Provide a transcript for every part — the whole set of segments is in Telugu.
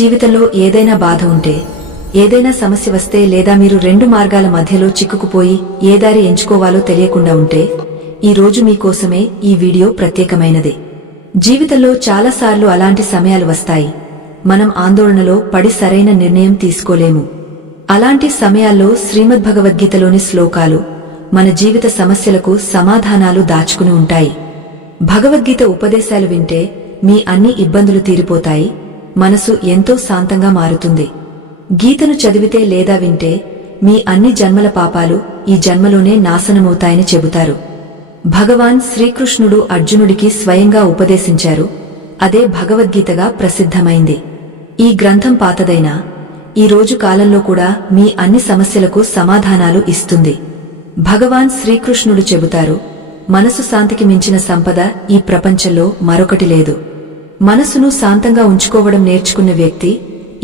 జీవితంలో ఏదైనా బాధ ఉంటే, ఏదైనా సమస్య వస్తే లేదా మీరు రెండు మార్గాల మధ్యలో చిక్కుకుపోయి ఏ దారి ఎంచుకోవాలో తెలియకుండా ఉంటే, ఈ రోజు మీకోసమే ఈ వీడియో ప్రత్యేకమైనది. జీవితంలో చాలాసార్లు అలాంటి సమయాలు వస్తాయి. మనం ఆందోళనలో పడి సరైన నిర్ణయం తీసుకోలేము. అలాంటి సమయాల్లో శ్రీమద్భగవద్గీతలోని శ్లోకాలు మన జీవిత సమస్యలకు సమాధానాలు దాచుకుని ఉంటాయి. భగవద్గీత ఉపదేశాలు వింటే మీ అన్ని ఇబ్బందులు తీరిపోతాయి, మనసు ఎంతో శాంతంగా మారుతుంది. గీతను చదివితే లేదా వింటే మీ అన్ని జన్మల పాపాలు ఈ జన్మలోనే నాశనమవుతాయని చెబుతారు. భగవాన్ శ్రీకృష్ణుడు అర్జునుడికి స్వయంగా ఉపదేశించారు. అదే భగవద్గీతగా ప్రసిద్ధమైంది. ఈ గ్రంథం పాతదైనా ఈ రోజు కాలంలో కూడా మీ అన్ని సమస్యలకు సమాధానాలు ఇస్తుంది. భగవాన్ శ్రీకృష్ణుడు చెబుతారు, మనసు శాంతికి మించిన సంపద ఈ ప్రపంచంలో మరొకటి లేదు. మనసును శాంతంగా ఉంచుకోవడం నేర్చుకున్న వ్యక్తి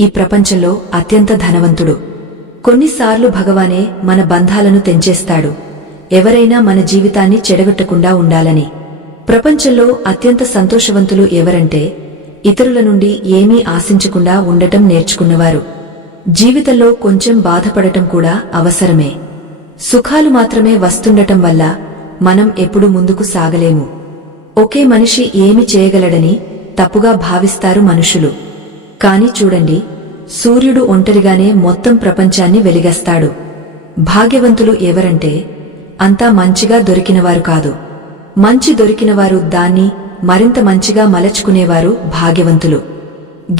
ఈ ప్రపంచంలో అత్యంత ధనవంతుడు. కొన్నిసార్లు భగవానే మన బంధాలను తెంచేస్తాడు, ఎవరైనా మన జీవితాన్ని చెడగొట్టకుండా ఉండాలని. ప్రపంచంలో అత్యంత సంతోషవంతులు ఎవరంటే ఇతరుల నుండి ఏమీ ఆశించకుండా ఉండటం నేర్చుకున్నవారు. జీవితంలో కొంచెం బాధపడటం కూడా అవసరమే. సుఖాలు మాత్రమే వస్తుండటం వల్ల మనం ఎప్పుడూ ముందుకు సాగలేము. ఒకే మనిషి ఏమి చేయగలడని తప్పుగా భావిస్తారు మనుషులు. కాని చూడండి, సూర్యుడు ఒంటరిగానే మొత్తం ప్రపంచాన్ని వెలిగేస్తాడు. భాగ్యవంతులు ఎవరంటే అంతా మంచిగా దొరికినవారు కాదు, మంచి దొరికినవారు దాన్ని మరింత మంచిగా మలచుకునేవారు భాగ్యవంతులు.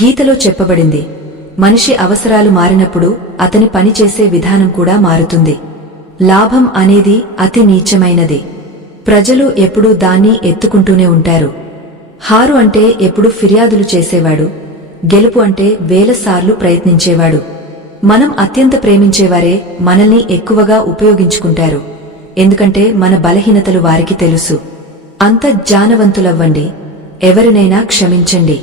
గీతలో చెప్పబడింది, మనిషి అవసరాలు మారినప్పుడు అతని పనిచేసే విధానం కూడా మారుతుంది. లాభం అనేది అతి నీచమైనది. ప్రజలు ఎప్పుడూ దాన్ని ఎత్తుకుంటూనే ఉంటారు. హారు అంటే ఎప్పుడు ఫిర్యాదులు చేసేవాడు, గెలుపు అంటే వేలసార్లు ప్రయత్నించేవాడు. మనం అత్యంత ప్రేమించేవారే మనల్ని ఎక్కువగా ఉపయోగించుకుంటారు, ఎందుకంటే మన బలహీనతలు వారికి తెలుసు. అంత జానవంతులవ్వండి, ఎవరినైనా క్షమించండి,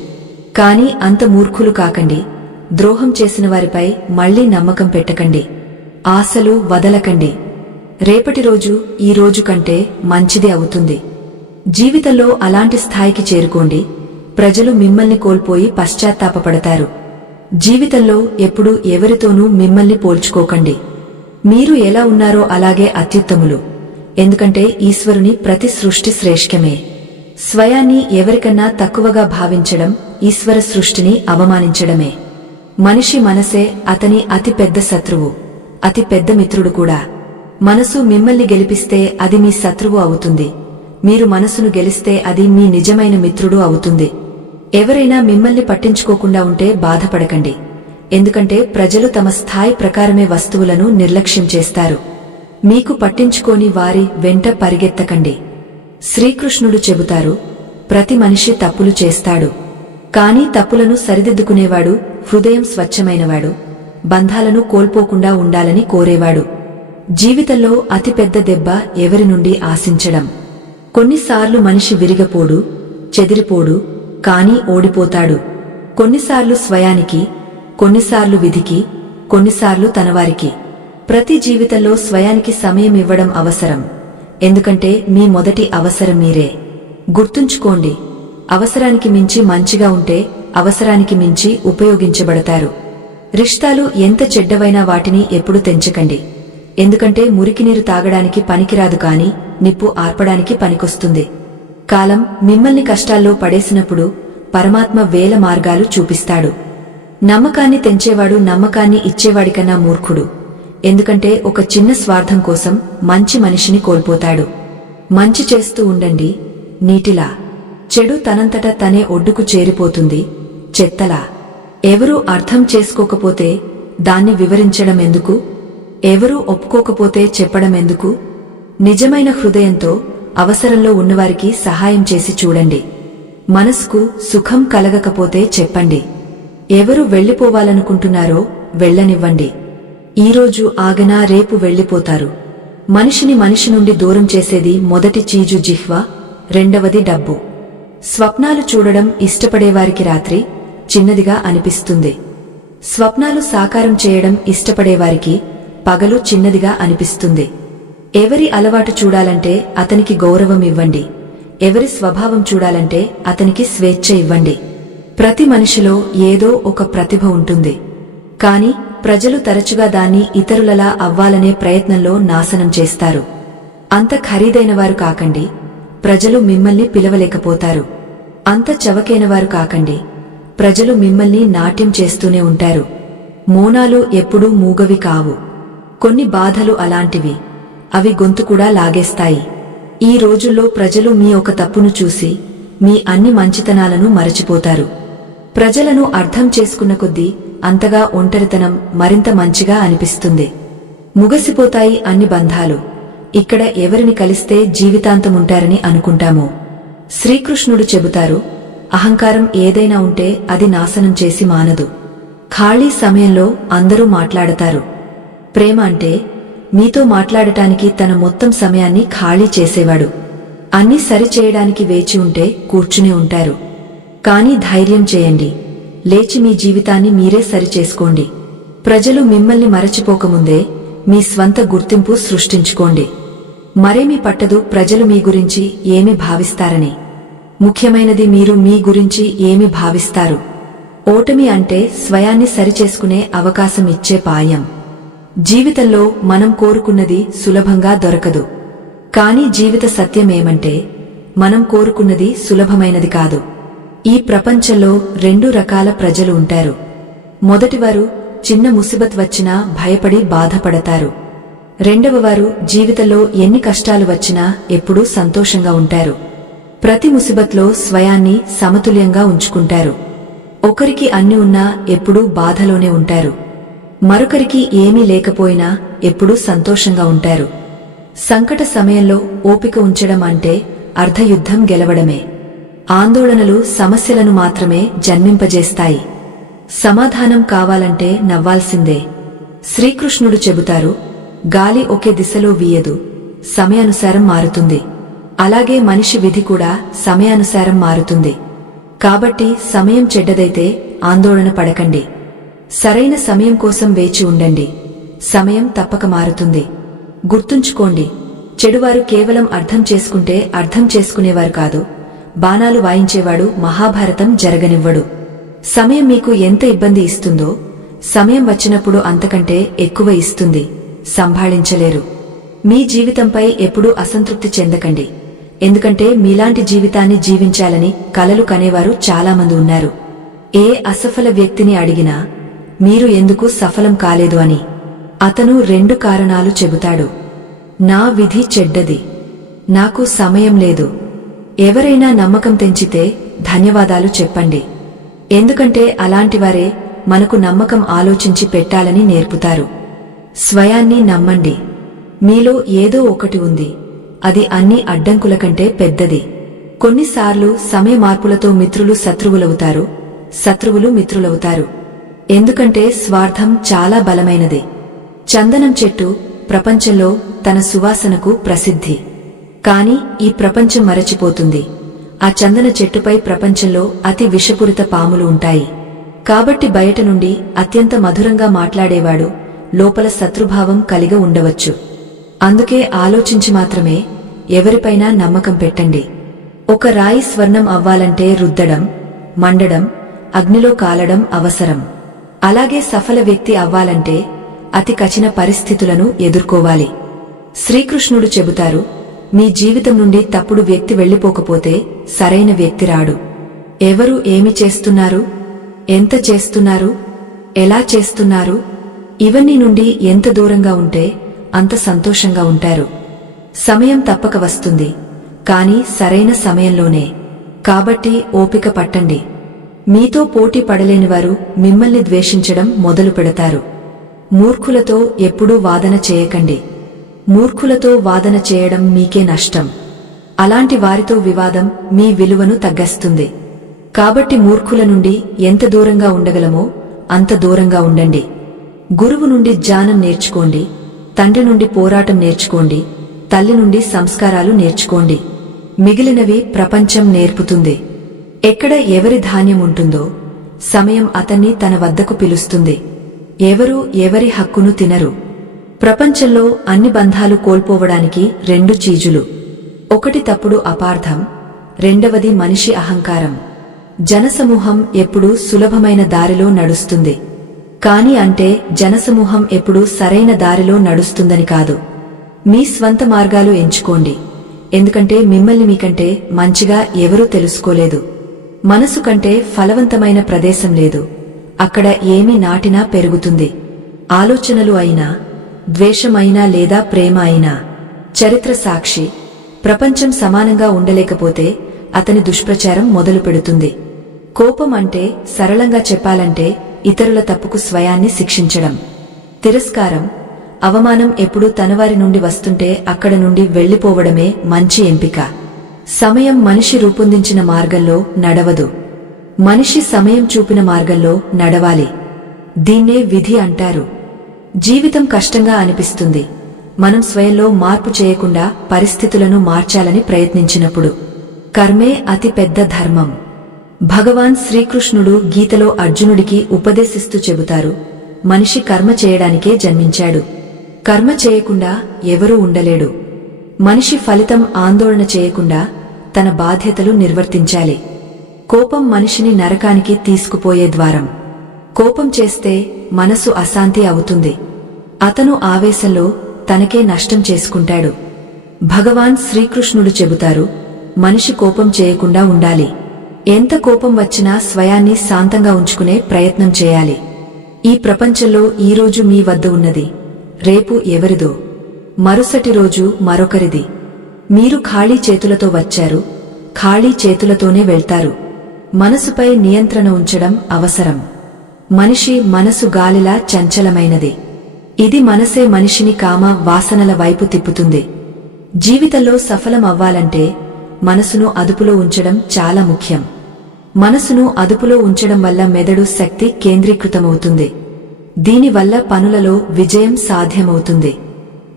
కాని అంత మూర్ఖులు కాకండి. ద్రోహం చేసిన వారిపై మళ్లీ నమ్మకం పెట్టకండి, ఆశలు వదలకండి. రేపటి రోజు ఈ రోజు కంటే మంచిది అవుతుంది. జీవితంలో అలాంటి స్థాయికి చేరుకోండి, ప్రజలు మిమ్మల్ని కోల్పోయి పశ్చాత్తాపపడతారు. జీవితంలో ఎప్పుడూ ఎవరితోనూ మిమ్మల్ని పోల్చుకోకండి. మీరు ఎలా ఉన్నారో అలాగే అత్యుత్తములు, ఎందుకంటే ఈశ్వరుని ప్రతి సృష్టి శ్రేష్ఠమే. స్వయాన్ని ఎవరికన్నా తక్కువగా భావించడం ఈశ్వర సృష్టిని అవమానించడమే. మనిషి మనసే అతని అతి పెద్ద శత్రువు, అతి పెద్ద మిత్రుడు కూడా. మనసు మిమ్మల్ని గెలిపిస్తే అది మీ శత్రువు అవుతుంది, మీరు మనసును గెలిస్తే అది మీ నిజమైన మిత్రుడు అవుతుంది. ఎవరైనా మిమ్మల్ని పట్టించుకోకుండా ఉంటే బాధపడకండి, ఎందుకంటే ప్రజలు తమ స్థాయి ప్రకారమే వస్తువులను నిర్లక్ష్యం చేస్తారు. మీకు పట్టించుకోని వారి వెంట పరిగెత్తకండి. శ్రీకృష్ణుడు చెబుతారు, ప్రతి మనిషి తప్పులు చేస్తాడు, కాని తప్పులను సరిదిద్దుకునేవాడు హృదయం స్వచ్ఛమైనవాడు, బంధాలను కోల్పోకుండా ఉండాలని కోరేవాడు. జీవితంలో అతిపెద్ద దెబ్బ ఎవరి నుండి ఆశించడం. కొన్నిసార్లు మనిషి విరిగపోడు, చెదిరిపోడు, కాని ఓడిపోతాడు. కొన్నిసార్లు స్వయానికి, కొన్నిసార్లు విధికి, కొన్నిసార్లు తనవారికి. ప్రతి జీవితంలో స్వయానికి సమయం ఇవ్వడం అవసరం, ఎందుకంటే మీ మొదటి అవసరం మీరే. గుర్తుంచుకోండి, అవసరానికి మించి మంచిగా ఉంటే అవసరానికి మించి ఉపయోగించబడతారు. రిష్తాలు ఎంత చెడ్డవైనా వాటిని ఎప్పుడు తెంచకండి, ఎందుకంటే మురికినీరు తాగడానికి పనికిరాదు కాని నిప్పు ఆర్పడానికి పనికొస్తుంది. కాలం మిమ్మల్ని కష్టాల్లో పడేసినప్పుడు పరమాత్మ వేల మార్గాలు చూపిస్తాడు. నమ్మకాన్ని తెంచేవాడు నమ్మకాన్ని ఇచ్చేవాడికన్నా మూర్ఖుడు, ఎందుకంటే ఒక చిన్న స్వార్థం కోసం మంచి మనిషిని కోల్పోతాడు. మంచి చేస్తూ ఉండండి, నీటిలా. చెడు తనంతట తనే ఒడ్డుకు చేరిపోతుంది, చెత్తలా. ఎవరూ అర్థం చేసుకోకపోతే దాన్ని వివరించడం ఎందుకు? ఎవరూ ఒప్పుకోకపోతే చెప్పడం ఎందుకు? నిజమైన హృదయంతో అవసరంలో ఉన్నవారికి సహాయం చేసి చూడండి. మనసుకు సుఖం కలగకపోతే చెప్పండి. ఎవరు వెళ్లిపోవాలనుకుంటున్నారో వెళ్లనివ్వండి. ఈరోజు ఆగనా రేపు వెళ్లిపోతారు. మనిషిని మనిషి నుండి దూరం చేసేది మొదటి చీజు జిహ్వ, రెండవది డబ్బు. స్వప్నాలు చూడడం ఇష్టపడేవారికి రాత్రి చిన్నదిగా అనిపిస్తుంది. స్వప్నాలు సాకారం చేయడం ఇష్టపడేవారికి పగలు చిన్నదిగా అనిపిస్తుంది. ఎవరి అలవాటు చూడాలంటే అతనికి గౌరవం ఇవ్వండి, ఎవరి స్వభావం చూడాలంటే అతనికి స్వేచ్ఛ ఇవ్వండి. ప్రతి మనిషిలో ఏదో ఒక ప్రతిభ ఉంటుంది. కాని ప్రజలు తరచుగా దాన్ని ఇతరులలా అవ్వాలనే ప్రయత్నంలో నాశనం చేస్తారు. అంత ఖరీదైనవారు కాకండి, ప్రజలు మిమ్మల్ని పిలవలేకపోతారు. అంత చవకైనవారు కాకండి, ప్రజలు మిమ్మల్ని నాట్యం చేస్తూనే ఉంటారు. మోనాలు ఎప్పుడూ మూగవి కావు. కొన్ని బాధలు అలాంటివి, అవి గొంతు కూడా లాగేస్తాయి. ఈ రోజుల్లో ప్రజలు మీ ఒక తప్పును చూసి మీ అన్ని మంచితనాలను మరచిపోతారు. ప్రజలను అర్థం చేసుకున్న కొద్దీ అంతగా ఒంటరితనం మరింత మంచిగా అనిపిస్తుంది. ముగసిపోతాయి అన్ని బంధాలు. ఇక్కడ ఎవరిని కలిస్తే జీవితాంతముంటారని అనుకుంటామో. శ్రీకృష్ణుడు చెబుతారు, అహంకారం ఏదైనా ఉంటే అది నాశనం చేసి మానదు. ఖాళీ సమయంలో అందరూ మాట్లాడతారు. ప్రేమ అంటే మీతో మాట్లాడటానికి తన మొత్తం సమయాన్ని ఖాళీ చేసేవాడు. అన్నీ సరిచేయడానికి వేచి ఉంటే కూర్చుని ఉంటారు. కాని ధైర్యం చేయండి, లేచి మీ జీవితాన్ని మీరే సరిచేసుకోండి. ప్రజలు మిమ్మల్ని మరచిపోకముందే మీ స్వంత గుర్తింపు సృష్టించుకోండి. మరేమీ పట్టదు ప్రజలు మీ గురించి ఏమి భావిస్తారని. ముఖ్యమైనది మీరు మీ గురించి ఏమి భావిస్తారు. ఓటమి అంటే స్వయాన్ని సరిచేసుకునే అవకాశం ఇచ్చే పాయం. జీవితంలో మనం కోరుకున్నది సులభంగా దొరకదు. కాని జీవిత సత్యమేమంటే మనం కోరుకున్నది సులభమైనది కాదు. ఈ ప్రపంచంలో 2 రకాల ప్రజలు ఉంటారు. మొదటివారు చిన్న ముసిబత్ వచ్చినా భయపడి బాధపడతారు. రెండవవారు జీవితంలో ఎన్ని కష్టాలు వచ్చినా ఎప్పుడూ సంతోషంగా ఉంటారు. ప్రతి ముసిబత్లో స్వయాన్ని సమతుల్యంగా ఉంచుకుంటారు. ఒకరికి అన్ని ఉన్నా ఎప్పుడూ బాధలోనే ఉంటారు. మరొకరికి ఏమీ లేకపోయినా ఎప్పుడూ సంతోషంగా ఉంటారు. సంకట సమయంలో ఓపిక ఉంచడం అంటే అర్ధయుద్ధం గెలవడమే. ఆందోళనలు సమస్యలను మాత్రమే జన్మింపజేస్తాయి. సమాధానం కావాలంటే నవ్వాల్సిందే. శ్రీకృష్ణుడు చెబుతారు, గాలి ఒకే దిశలో వీయదు, సమయానుసారం మారుతుంది. అలాగే మనిషి విధి కూడా సమయానుసారం మారుతుంది. కాబట్టి సమయం చెడ్డదైతే ఆందోళన పడకండి. సరైన సమయం కోసం వేచి ఉండండి. సమయం తప్పక మారుతుంది. గుర్తుంచుకోండి, చెడువారు కేవలం అర్థం చేసుకుంటే అర్థం చేసుకునేవారు కాదు. బాణాలు వాయించేవాడు మహాభారతం జరగనివ్వడు. సమయం మీకు ఎంత ఇబ్బంది ఇస్తుందో సమయం వచ్చినప్పుడు అంతకంటే ఎక్కువ ఇస్తుంది. సంభాళించలేరు. మీ జీవితంపై ఎప్పుడూ అసంతృప్తి చెందకండి. ఎందుకంటే మీలాంటి జీవితాన్ని జీవించాలని కలలు కనేవారు చాలామంది ఉన్నారు. ఏ అసఫల వ్యక్తిని అడిగినా మీరు ఎందుకు సఫలం కాలేదు అని అతను 2 కారణాలు చెబుతాడు. నా విధి చెడ్డది, నాకు సమయం లేదు. ఎవరైనా నమ్మకం తెంచితే ధన్యవాదాలు చెప్పండి. ఎందుకంటే అలాంటివారే మనకు నమ్మకం ఆలోచించి పెట్టాలని నేర్పుతారు. స్వయాన్ని నమ్మండి. మీలో ఏదో ఒకటి ఉంది, అది అన్ని అడ్డంకుల కంటే పెద్దది. కొన్నిసార్లు సమయ మార్పులతో మిత్రులు శత్రువులవుతారు, శత్రువులు మిత్రులవుతారు. ఎందుకంటే స్వార్థం చాలా బలమైనది. చందనం చెట్టు ప్రపంచంలో తన సువాసనకు ప్రసిద్ధి. కాని ఈ ప్రపంచం మరచిపోతుంది, ఆ చందన చెట్టుపై ప్రపంచంలో అతి విషపూరిత పాములు ఉంటాయి. కాబట్టి బయట నుండి అత్యంత మధురంగా మాట్లాడేవాడు లోపల శత్రుభావం కలిగి ఉండవచ్చు. అందుకే ఆలోచించి మాత్రమే ఎవరిపైనా నమ్మకం పెట్టండి. ఒక రాయి స్వర్ణం అవ్వాలంటే రుద్దడం, మండడం, అగ్నిలో కాలడం అవసరం. అలాగే సఫల వ్యక్తి అవ్వాలంటే అతి కఠిన పరిస్థితులను ఎదుర్కోవాలి. శ్రీకృష్ణుడు చెబుతారు, మీ జీవితం నుండి తప్పుడు వ్యక్తి వెళ్లిపోకపోతే సరైన వ్యక్తి రాడు. ఎవరు ఏమి చేస్తున్నారు, ఎంత చేస్తున్నారు, ఎలా చేస్తున్నారు, ఇవన్నీ నుండి ఎంత దూరంగా ఉంటే అంత సంతోషంగా ఉంటారు. సమయం తప్పక వస్తుంది, కాని సరైన సమయంలోనే. కాబట్టి ఓపిక పట్టండి. మీతో పోటీ పడలేనివారు మిమ్మల్ని ద్వేషించడం మొదలు పెడతారు. మూర్ఖులతో ఎప్పుడూ వాదన చేయకండి. మూర్ఖులతో వాదన చేయడం మీకే నష్టం. అలాంటి వారితో వివాదం మీ విలువను తగ్గిస్తుంది. కాబట్టి మూర్ఖుల నుండి ఎంత దూరంగా ఉండగలమో అంత దూరంగా ఉండండి. గురువు నుండి జ్ఞానం నేర్చుకోండి, తండ్రి నుండి పోరాటం నేర్చుకోండి, తల్లి నుండి సంస్కారాలు నేర్చుకోండి. మిగిలినవి ప్రపంచం నేర్పుతుంది. ఎక్కడ ఎవరి ధాన్యం ఉంటుందో సమయం అతన్ని తన వద్దకు పిలుస్తుంది. ఎవరూ ఎవరి హక్కును తినరు. ప్రపంచంలో అన్ని బంధాలు కోల్పోవడానికి 2 చీజులు. ఒకటి తప్పుడు అపార్థం, రెండవది మనిషి అహంకారం. జనసమూహం ఎప్పుడూ సులభమైన దారిలో నడుస్తుంది. కాని అంటే జనసమూహం ఎప్పుడూ సరైన దారిలో నడుస్తుందని కాదు. మీ స్వంత మార్గాలు ఎంచుకోండి. ఎందుకంటే మిమ్మల్ని మీకంటే మంచిగా ఎవరూ తెలుసుకోలేదు. మనసు కంటే ఫలవంతమైన ప్రదేశం లేదు. అక్కడ ఏమి నాటినా పెరుగుతుంది. ఆలోచనలు అయినా, ద్వేషమైనా లేదా ప్రేమ అయినా. చరిత్ర సాక్షి. ప్రపంచం సమానంగా ఉండలేకపోతే అతని దుష్ప్రచారం మొదలు పెడుతుంది. కోపం అంటే సరళంగా చెప్పాలంటే ఇతరుల తప్పుకు స్వయాన్ని శిక్షించడం. తిరస్కారం, అవమానం ఎప్పుడూ తనవారి నుండి వస్తుంటే అక్కడ నుండి వెళ్లిపోవడమే మంచి ఎంపిక. సమయం మనిషి రూపొందించిన మార్గంలో నడవదు. మనిషి సమయం చూపిన మార్గంలో నడవాలి. దీన్నే విధి అంటారు. జీవితం కష్టంగా అనిపిస్తుంది మనం స్వయంలో మార్పు చేయకుండా పరిస్థితులను మార్చాలని ప్రయత్నించినప్పుడు. కర్మే అతి పెద్ద ధర్మం. భగవాన్ శ్రీకృష్ణుడు గీతలో అర్జునుడికి ఉపదేశిస్తూ చెబుతారు, మనిషి కర్మ చేయడానికే జన్మించాడు. కర్మ చేయకుండా ఎవరూ ఉండలేడు. మనిషి ఫలితం ఆందోళన చేయకుండా తన బాధ్యతలు నిర్వర్తించాలి. కోపం మనిషిని నరకానికి తీసుకుపోయే ద్వారం. కోపం చేస్తే మనసు అశాంతి అవుతుంది. అతను ఆవేశంలో తనకే నష్టం చేసుకుంటాడు. భగవాన్ శ్రీకృష్ణుడు చెబుతారు, మనిషి కోపం చేయకుండా ఉండాలి. ఎంత కోపం వచ్చినా స్వయాన్ని శాంతంగా ఉంచుకునే ప్రయత్నం చేయాలి. ఈ ప్రపంచంలో ఈరోజు మీ వద్ద ఉన్నది రేపు ఎవరిదో, మరుసటి రోజు మరొకరిది. మీరు ఖాళీ చేతులతో వచ్చారు, ఖాళీ చేతులతోనే వెళ్తారు. మనసుపై నియంత్రణ ఉంచడం అవసరం. మనిషి మనసు గాలిలా చంచలమైనది. ఇది మనసే మనిషిని కామ వాసనల వైపు తిప్పుతుంది. జీవితంలో సఫలం అవ్వాలంటే మనసును అదుపులో ఉంచడం చాలా ముఖ్యం. మనసును అదుపులో ఉంచడం వల్ల మెదడు శక్తి కేంద్రీకృతమవుతుంది. దీనివల్ల పనులలో విజయం సాధ్యమవుతుంది.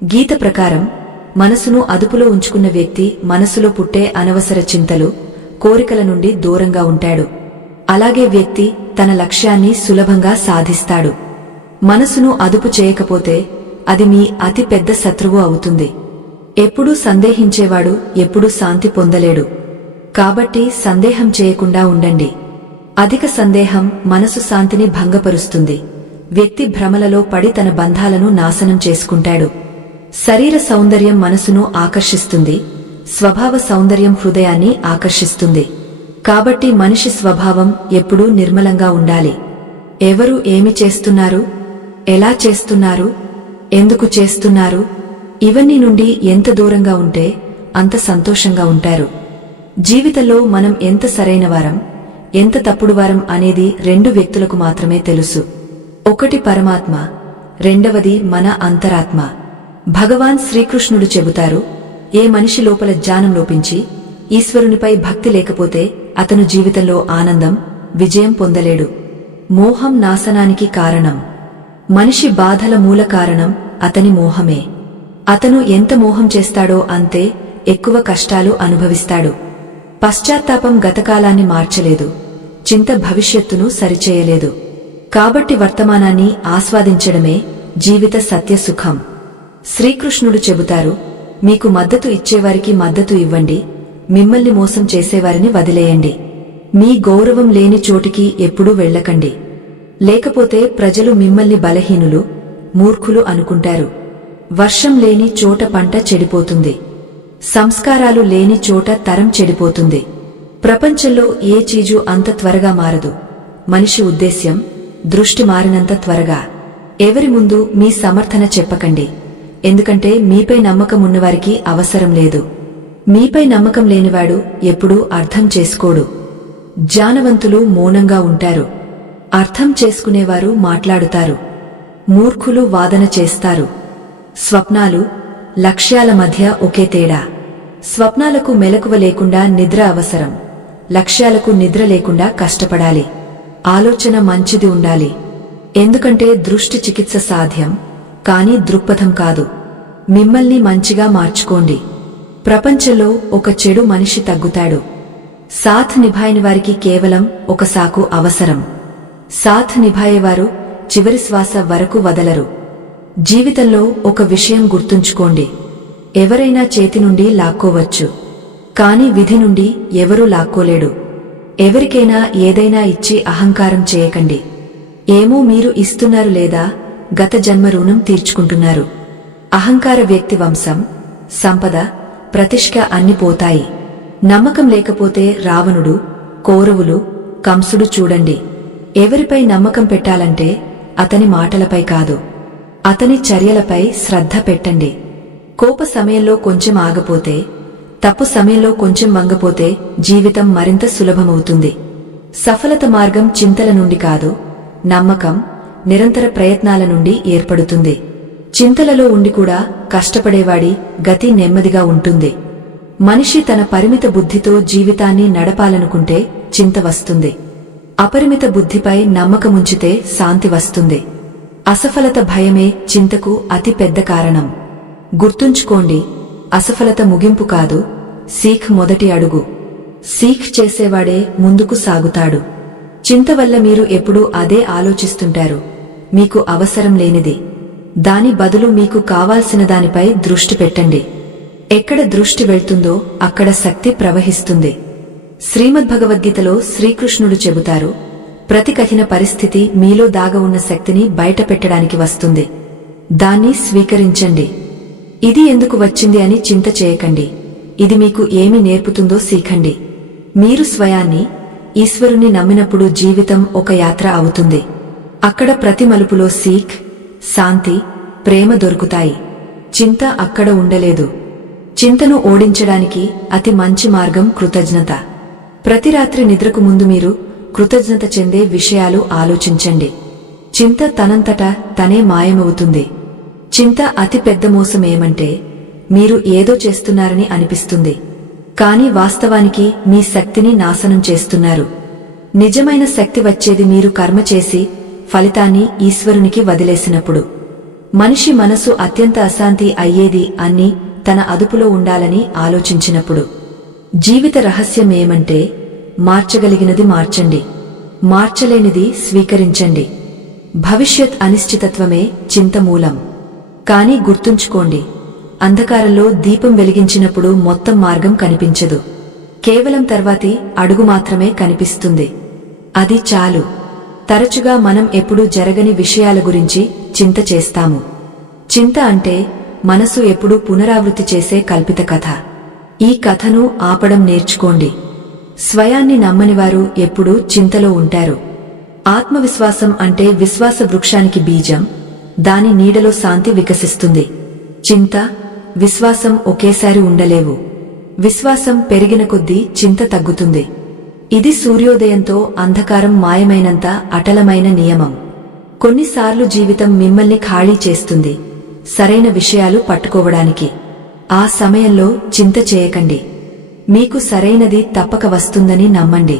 గీత ప్రకారం మనసును అదుపులో ఉంచుకున్న వ్యక్తి మనసులో పుట్టే అనవసర చింతలు, కోరికల నుండి దూరంగా ఉంటాడు. అలాగే వ్యక్తి తన లక్ష్యాన్ని సులభంగా సాధిస్తాడు. మనసును అదుపు చేయకపోతే అది మీ అతి పెద్ద శత్రువు అవుతుంది. ఎప్పుడూ సందేహించేవాడు ఎప్పుడూ శాంతి పొందలేడు. కాబట్టి సందేహం చేయకుండా ఉండండి. అధిక సందేహం మనసు శాంతిని భంగపరుస్తుంది. వ్యక్తి భ్రమలలో పడి తన బంధాలను నాశనం చేసుకుంటాడు. శరీర సౌందర్యం మనసును ఆకర్షిస్తుంది. స్వభావ సౌందర్యం హృదయాన్ని ఆకర్షిస్తుంది. కాబట్టి మనిషి స్వభావం ఎప్పుడూ నిర్మలంగా ఉండాలి. ఎవరు ఏమి చేస్తున్నారు, ఎలా చేస్తున్నారు, ఎందుకు చేస్తున్నారు, ఇవన్నీ నుండి ఎంత దూరంగా ఉంటే అంత సంతోషంగా ఉంటారు. జీవితంలో మనం ఎంత సరైనవారం, ఎంత తప్పుడువారం అనేది రెండు వ్యక్తులకు మాత్రమే తెలుసు. ఒకటి పరమాత్మ, రెండవది మన అంతరాత్మ. భగవాన్ శ్రీకృష్ణుడు చెబుతారు, ఏ మనిషి లోపల జ్ఞానం లోపించి ఈశ్వరునిపై భక్తి లేకపోతే అతను జీవితంలో ఆనందం, విజయం పొందలేడు. మోహం నాశనానికి కారణం. మనిషి బాధల మూల కారణం అతని మోహమే. అతను ఎంత మోహం చేస్తాడో అంతే ఎక్కువ కష్టాలు అనుభవిస్తాడు. పశ్చాత్తాపం గతకాలాన్ని మార్చలేదు, చింత భవిష్యత్తును సరిచేయలేదు. కాబట్టి వర్తమానాన్ని ఆస్వాదించడమే జీవిత సత్యసుఖం. శ్రీకృష్ణుడు చెబుతారు, మీకు మద్దతు ఇచ్చేవారికి మద్దతు ఇవ్వండి, మిమ్మల్ని మోసం చేసేవారిని వదిలేయండి. మీ గౌరవం లేని చోటికి ఎప్పుడూ వెళ్ళకండి. లేకపోతే ప్రజలు మిమ్మల్ని బలహీనులు, మూర్ఖులు అనుకుంటారు. వర్షం లేని చోట పంట చెడిపోతుంది. సంస్కారాలు లేని చోట తరం చెడిపోతుంది. ప్రపంచంలో ఏ చీజు అంత త్వరగా మారదు. మనిషి ఉద్దేశ్యం, దృష్టి మారినంత త్వరగా. ఎవరి ముందు మీ సమర్థన చెప్పకండి. ఎందుకంటే మీపై నమ్మకం ఉన్నవారికి అవసరం లేదు. మీపై నమ్మకం లేనివాడు ఎప్పుడూ అర్థం చేసుకోడు. జ్ఞానవంతులు మౌనంగా ఉంటారు. అర్థం చేసుకునేవారు మాట్లాడుతారు. మూర్ఖులు వాదన చేస్తారు. స్వప్నాలు, లక్ష్యాల మధ్య ఒకే తేడా. స్వప్నాలకు మెలకువ లేకుండా నిద్ర అవసరం. లక్ష్యాలకు నిద్ర లేకుండా కష్టపడాలి. ఆలోచన మంచిది ఉండాలి. ఎందుకంటే దృష్టి చికిత్స సాధ్యం, కానీ దృక్పథం కాదు. మిమ్మల్ని మంచిగా మార్చుకోండి. ప్రపంచంలో ఒక చెడు మనిషి తగ్గుతాడు. సాథ్ నిభాయని వారికి కేవలం ఒక సాకు అవసరం. సాథ్ నిభాయేవారు చివరి శ్వాస వరకు వదలరు. జీవితంలో ఒక విషయం గుర్తుంచుకోండి, ఎవరైనా చేతి నుండి లాక్కోవచ్చు, కాని విధి నుండి ఎవరూ లాక్కోలేడు. ఎవరికైనా ఏదైనా ఇచ్చి అహంకారం చేయకండి. ఏమో మీరు ఇస్తున్నారు లేదా గత జన్మ రుణం తీర్చుకుంటున్నారు. అహంకార వ్యక్తి వంశం, సంపద, ప్రతిష్ఠ అన్ని పోతాయి. నమ్మకం లేకపోతే రావణుడు, కౌరవులు, కంసుడు చూడండి. ఎవరిపై నమ్మకం పెట్టాలంటే అతని మాటలపై కాదు, అతని చర్యలపై శ్రద్ధ పెట్టండి. కోప సమయంలో కొంచెం ఆగపోతే, తప్పు సమయంలో కొంచెం వంగపోతే జీవితం మరింత సులభమవుతుంది. సఫలత మార్గం చింతల నుండి కాదు, నమ్మకం, నిరంతర ప్రయత్నాల నుండి ఏర్పడుతుంది. చింతలలో ఉండి కూడా కష్టపడేవాడి గతి నెమ్మదిగా ఉంటుంది. మనిషి తన పరిమిత బుద్ధితో జీవితాన్ని నడపాలనుకుంటే చింత వస్తుంది. అపరిమిత బుద్ధిపై నమ్మకముంచితే శాంతి వస్తుంది. అసఫలత భయమే చింతకు అతి పెద్ద కారణం. గుర్తుంచుకోండి, అసఫలత ముగింపు కాదు, సీఖ్ మొదటి అడుగు. సీఖ్ చేసేవాడే ముందుకు సాగుతాడు. చింత వల్ల మీరు ఎప్పుడూ అదే ఆలోచిస్తుంటారు, మీకు అవసరం లేనిది. దాని బదులు మీకు కావాల్సిన దానిపై దృష్టి పెట్టండి. ఎక్కడ దృష్టి వెళ్తుందో అక్కడ శక్తి ప్రవహిస్తుంది. శ్రీమద్భగవద్గీతలో శ్రీకృష్ణుడు చెబుతారు, ప్రతి కఠిన పరిస్థితి మీలో దాగ ఉన్న శక్తిని బయటపెట్టడానికి వస్తుంది. దాన్ని స్వీకరించండి. ఇది ఎందుకు వచ్చింది అని చింత చేయకండి. ఇది మీకు ఏమి నేర్పుతుందో సీఖండి. మీరు స్వయాన్ని, ఈశ్వరుని నమ్మినప్పుడు జీవితం ఒక యాత్ర అవుతుంది. అక్కడ ప్రతి మలుపులో సీఖ్, శాంతి, ప్రేమ దొరుకుతాయి. చింత అక్కడ ఉండలేదు. చింతను ఓడించడానికి అతి మంచి మార్గం కృతజ్ఞత. ప్రతి రాత్రి నిద్రకు ముందు మీరు కృతజ్ఞత చెందే విషయాలు ఆలోచించండి. చింత తనంతటా తనే మాయమవుతుంది. చింత అతి పెద్ద మోసమేమంటే మీరు ఏదో చేస్తున్నారని అనిపిస్తుంది, కాని వాస్తవానికి మీ శక్తిని నాశనం చేస్తున్నారు. నిజమైన శక్తి వచ్చేది మీరు కర్మ చేసి ఫలితాన్ని ఈశ్వరునికి వదిలేసినప్పుడు. మనిషి మనసు అత్యంత అశాంతి అయ్యేది అన్నీ తన అదుపులో ఉండాలని ఆలోచించినప్పుడు. జీవిత రహస్యమేమంటే మార్చగలిగినది మార్చండి, మార్చలేనిది స్వీకరించండి. భవిష్యత్ అనిశ్చితత్వమే చింతమూలం. కాని గుర్తుంచుకోండి, అంధకారంలో దీపం వెలిగించినప్పుడు మొత్తం మార్గం కనిపించదు. కేవలం తర్వాతి అడుగు మాత్రమే కనిపిస్తుంది. అది చాలు. తరచుగా మనం ఎప్పుడూ జరగని విషయాల గురించి చింత చేస్తాము. చింత అంటే మనసు ఎప్పుడూ పునరావృత్తి చేసే కల్పిత కథ. ఈ కథను ఆపడం నేర్చుకోండి. స్వయాన్ని నమ్మనివారు ఎప్పుడూ చింతలో ఉంటారు. ఆత్మవిశ్వాసం అంటే విశ్వాస వృక్షానికి బీజం, దాని నీడలో శాంతి వికసిస్తుంది. చింత, విశ్వాసం ఒకేసారి ఉండలేవు. విశ్వాసం పెరిగిన కొద్దీ చింత తగ్గుతుంది. ఇది సూర్యోదయంతో అంధకారం మాయమైనంత అటలమైన నియమం. కొన్నిసార్లు జీవితం మిమ్మల్ని ఖాళీ చేస్తుంది, సరైన విషయాలు పట్టుకోవడానికి. ఆ సమయంలో చింత చేయకండి. మీకు సరైనది తప్పక వస్తుందని నమ్మండి.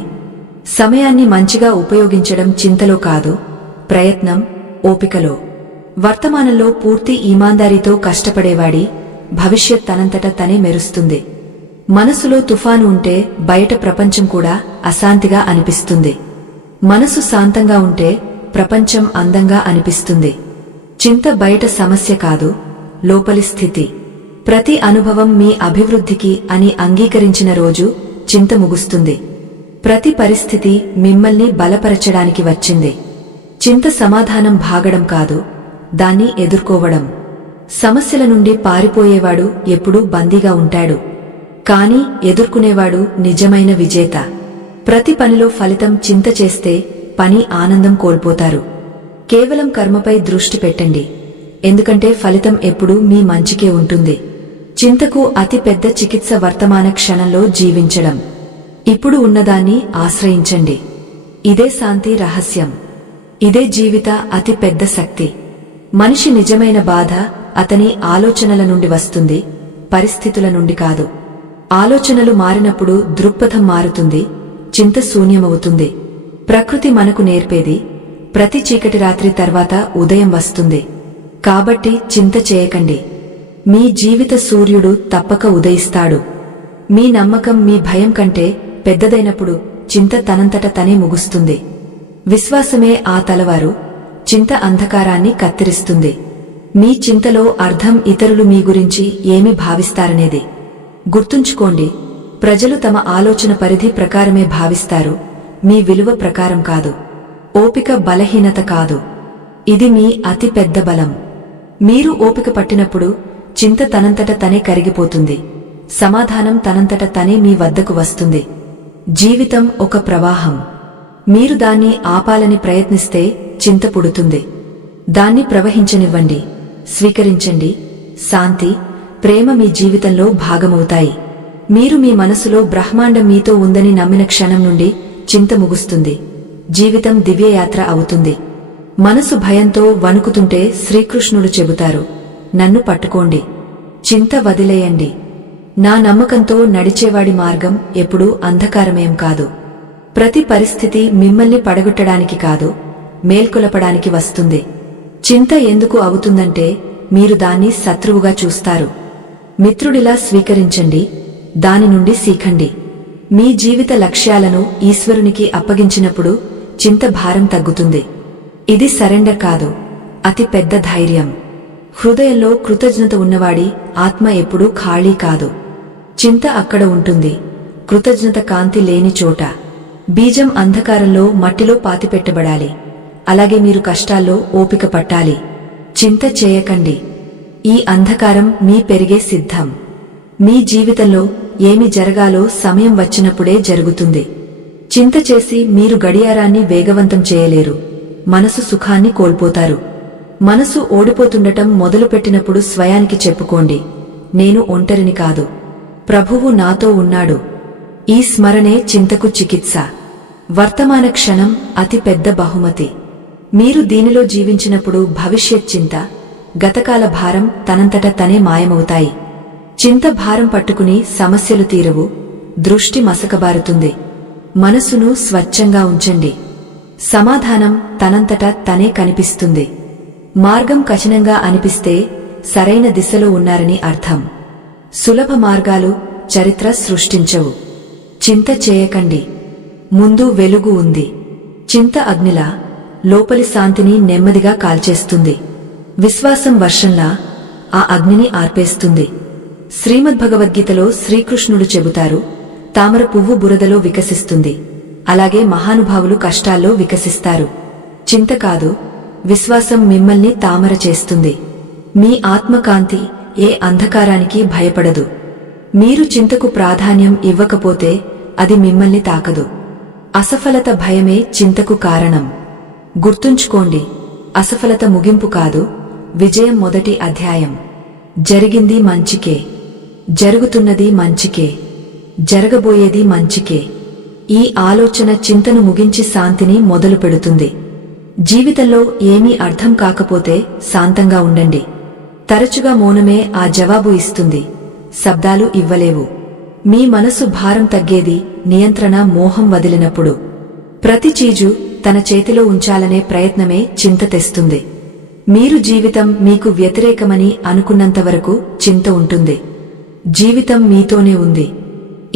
సమయాన్ని మంచిగా ఉపయోగించడం చింతలో కాదు, ప్రయత్నం, ఓపికలో. వర్తమానంలో పూర్తి ఈమాందారీతో కష్టపడేవాడి భవిష్యత్ తనంతట తనే మెరుస్తుంది. మనసులో తుఫాను ఉంటే బయట ప్రపంచం కూడా అశాంతిగా అనిపిస్తుంది. మనసు శాంతంగా ఉంటే ప్రపంచం అందంగా అనిపిస్తుంది. చింత బయట సమస్య కాదు, లోపలి స్థితి. ప్రతి అనుభవం మీ అభివృద్ధికి అని అంగీకరించిన రోజు చింత ముగుస్తుంది. ప్రతి పరిస్థితి మిమ్మల్ని బలపరచడానికి వచ్చింది. చింత సమాధానం భాగడం కాదు, దాన్ని ఎదుర్కోవడం. సమస్యల నుండి పారిపోయేవాడు ఎప్పుడూ బందీగా ఉంటాడు, కాని ఎదుర్కొనేవాడు నిజమైన విజేత. ప్రతి పనిలో ఫలితం చింత చేస్తే పని ఆనందం కోల్పోతారు. కేవలం కర్మపై దృష్టి పెట్టండి, ఎందుకంటే ఫలితం ఎప్పుడూ మీ మంచికే ఉంటుంది. చింతకు అతి పెద్ద చికిత్స వర్తమాన క్షణంలో జీవించడం. ఇప్పుడు ఉన్నదాన్ని ఆశ్రయించండి. ఇదే శాంతి రహస్యం. ఇదే జీవిత అతి పెద్ద శక్తి. మనిషి నిజమైన బాధ అతని ఆలోచనల నుండి వస్తుంది, పరిస్థితుల నుండి కాదు. ఆలోచనలు మారినప్పుడు దృక్పథం మారుతుంది, చింత శూన్యమవుతుంది. ప్రకృతి మనకు నేర్పేది, ప్రతి చీకటి రాత్రి తర్వాత ఉదయం వస్తుంది. కాబట్టి చింత చేయకండి. మీ జీవిత సూర్యుడు తప్పక ఉదయిస్తాడు. మీ నమ్మకం మీ భయం కంటే పెద్దదైనప్పుడు చింత తనంతట తనే ముగుస్తుంది. విశ్వాసమే ఆ తలవారు, చింత అంధకారాన్ని కత్తిరిస్తుంది. మీ చింతలో అర్థం ఇతరులు మీ గురించి ఏమి భావిస్తారనేది. గుర్తుంచుకోండి, ప్రజలు తమ ఆలోచన పరిధి ప్రకారమే భావిస్తారు, మీ విలువ ప్రకారం కాదు. ఓపిక బలహీనత కాదు, ఇది మీ అతి పెద్ద బలం. మీరు ఓపిక పట్టినప్పుడు చింత తనంతట తనే కరిగిపోతుంది, సమాధానం తనంతట తనే మీ వద్దకు వస్తుంది. జీవితం ఒక ప్రవాహం. మీరు దాన్ని ఆపాలని ప్రయత్నిస్తే చింత పుడుతుంది. దాన్ని ప్రవహించనివ్వండి, స్వీకరించండి. శాంతి, ప్రేమ మీ జీవితంలో భాగమవుతాయి. మీరు మీ మనసులో బ్రహ్మాండం మీతో ఉందని నమ్మిన క్షణం నుండి చింత ముగుస్తుంది, జీవితం దివ్యయాత్ర అవుతుంది. మనసు భయంతో వణుకుతుంటే శ్రీకృష్ణుడు చెబుతారు, నన్ను పట్టుకోండి, చింత వదిలేయండి. నా నమ్మకంతో నడిచేవాడి మార్గం ఎప్పుడూ అంధకారమేం కాదు. ప్రతి పరిస్థితి మిమ్మల్ని పడగొట్టడానికి కాదు, మేల్కొలపడానికి వస్తుంది. చింత ఎందుకు అవుతుందంటే మీరు దాన్ని శత్రువుగా చూస్తారు. మిత్రుడిలా స్వీకరించండి, దాని నుండి సీఖండి. మీ జీవిత లక్ష్యాలను ఈశ్వరునికి అప్పగించినప్పుడు చింత భారం తగ్గుతుంది. ఇది సరెండర్ కాదు, అతి పెద్ద ధైర్యం. హృదయంలో కృతజ్ఞత ఉన్నవాడి ఆత్మ ఎప్పుడూ ఖాళీ కాదు. చింత అక్కడ ఉంటుంది, కృతజ్ఞత కాంతి లేని చోట. బీజం అంధకారంలో మట్టిలో పాతిపెట్టబడాలి, అలాగే మీరు కష్టాల్లో ఓపిక పట్టాలి. చింత చేయకండి, ఈ అంధకారం మీ పెరిగే సిద్ధం. మీ జీవితంలో ఏమి జరగాలో సమయం వచ్చినప్పుడే జరుగుతుంది. చింత చేసి మీరు గడియారాన్ని వేగవంతం చేయలేరు, మనసు సుఖాన్ని కోల్పోతారు. మనసు ఓడిపోతుండటం మొదలుపెట్టినప్పుడు స్వయానికి చెప్పుకోండి, నేను ఒంటరిని కాదు, ప్రభువు నాతో ఉన్నాడు. ఈ స్మరణే చింతకు చికిత్స. వర్తమాన క్షణం అతి పెద్ద బహుమతి. మీరు దీనిలో జీవించినప్పుడు భవిష్యత్ చింత, గతకాల భారం తనంతట తనే మాయమవుతాయి. చింత భారం పట్టుకుని సమస్యలు తీరవు, దృష్టి మసకబారుతుంది. మనసును స్వచ్ఛంగా ఉంచండి, సమాధానం తనంతట తనే కనిపిస్తుంది. మార్గం కఠినంగా అనిపిస్తే సరైన దిశలో ఉన్నారని అర్థం. సులభ మార్గాలు చరిత్ర సృష్టించవు. చింత చేయకండి, ముందు వెలుగు ఉంది. చింత అగ్నిలా లోపలి శాంతిని నెమ్మదిగా కాల్చేస్తుంది. విశ్వాసం వర్షంలా ఆ అగ్నిని ఆర్పేస్తుంది. శ్రీమద్భగవద్గీతలో శ్రీకృష్ణుడు చెబుతారు, తామర పువ్వు బురదలో వికసిస్తుంది, అలాగే మహానుభావులు కష్టాల్లో వికసిస్తారు. చింత కాదు, విశ్వాసం మిమ్మల్ని తామర చేస్తుంది. మీ ఆత్మకాంతి ఏ అంధకారానికి భయపడదు. మీరు చింతకు ప్రాధాన్యం ఇవ్వకపోతే అది మిమ్మల్ని తాకదు. అసఫలత భయమే చింతకు కారణం. గుర్తుంచుకోండి, అసఫలత ముగింపు కాదు, విజయం మొదటి అధ్యాయం. జరిగింది మంచికే, జరుగుతున్నది మంచికే, జరగబోయేది మంచికే. ఈ ఆలోచన చింతను ముగించి శాంతిని మొదలు పెడుతుంది. జీవితంలో ఏమీ అర్థం కాకపోతే శాంతంగా ఉండండి. తరచుగా మౌనమే ఆ జవాబు ఇస్తుంది, శబ్దాలు ఇవ్వలేవు. మీ మనసు భారం తగ్గేది నియంత్రణ మోహం వదిలినప్పుడు. ప్రతి చీజు తన చేతిలో ఉంచాలనే ప్రయత్నమే చింత తెస్తుంది. మీరు జీవితం మీకు వ్యతిరేకమని అనుకున్నంతవరకు చింత ఉంటుంది. జీవితం మీతోనే ఉంది,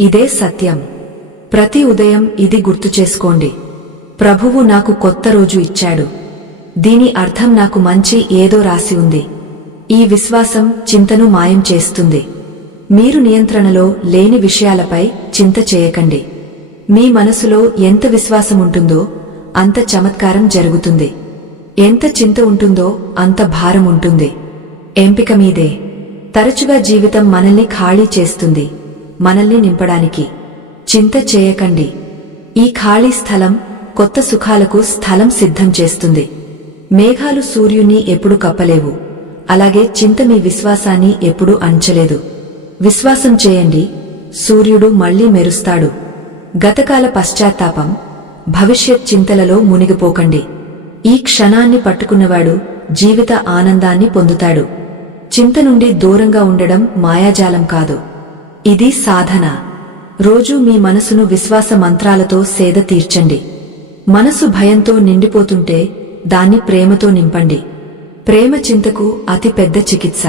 ఇదే సత్యం. ప్రతి ఉదయం ఇది గుర్తుచేసుకోండి, ప్రభువు నాకు కొత్త రోజు ఇచ్చాడు, దీని అర్థం నాకు మంచి ఏదో రాసి ఉంది. ఈ విశ్వాసం చింతను మాయం చేస్తుంది. మీరు నియంత్రణలో లేని విషయాలపై చింత చేయకండి. మీ మనసులో ఎంత విశ్వాసముంటుందో అంత చమత్కారం జరుగుతుంది. ఎంత చింత ఉంటుందో అంత భారం ఉంటుంది. ఎంపిక మీదే. తరచుగా జీవితం మనల్ని ఖాళీ చేస్తుంది, మనల్ని నింపడానికి. చింత చేయకండి. ఈ ఖాళీ స్థలం కొత్త సుఖాలకు స్థలం సిద్ధం చేస్తుంది. మేఘాలు సూర్యుని ఎప్పుడు కప్పలేవు, అలాగే చింత మీ విశ్వాసాన్ని ఎప్పుడూ అంచలేదు. విశ్వాసం చేయండి, సూర్యుడు మళ్లీ మెరుస్తాడు. గతకాల పశ్చాత్తాపం, భవిష్యత్ చింతలలో మునిగిపోకండి. ఈ క్షణాన్ని పట్టుకున్నవాడు జీవిత ఆనందాన్ని పొందుతాడు. చింత నుండి దూరంగా ఉండడం మాయాజాలం కాదు, ఇది సాధన. రోజూ మీ మనసును విశ్వాస మంత్రాలతో సేద తీర్చండి. మనసు భయంతో నిండిపోతుంటే దాన్ని ప్రేమతో నింపండి. ప్రేమ చింతకు అతి పెద్ద చికిత్స.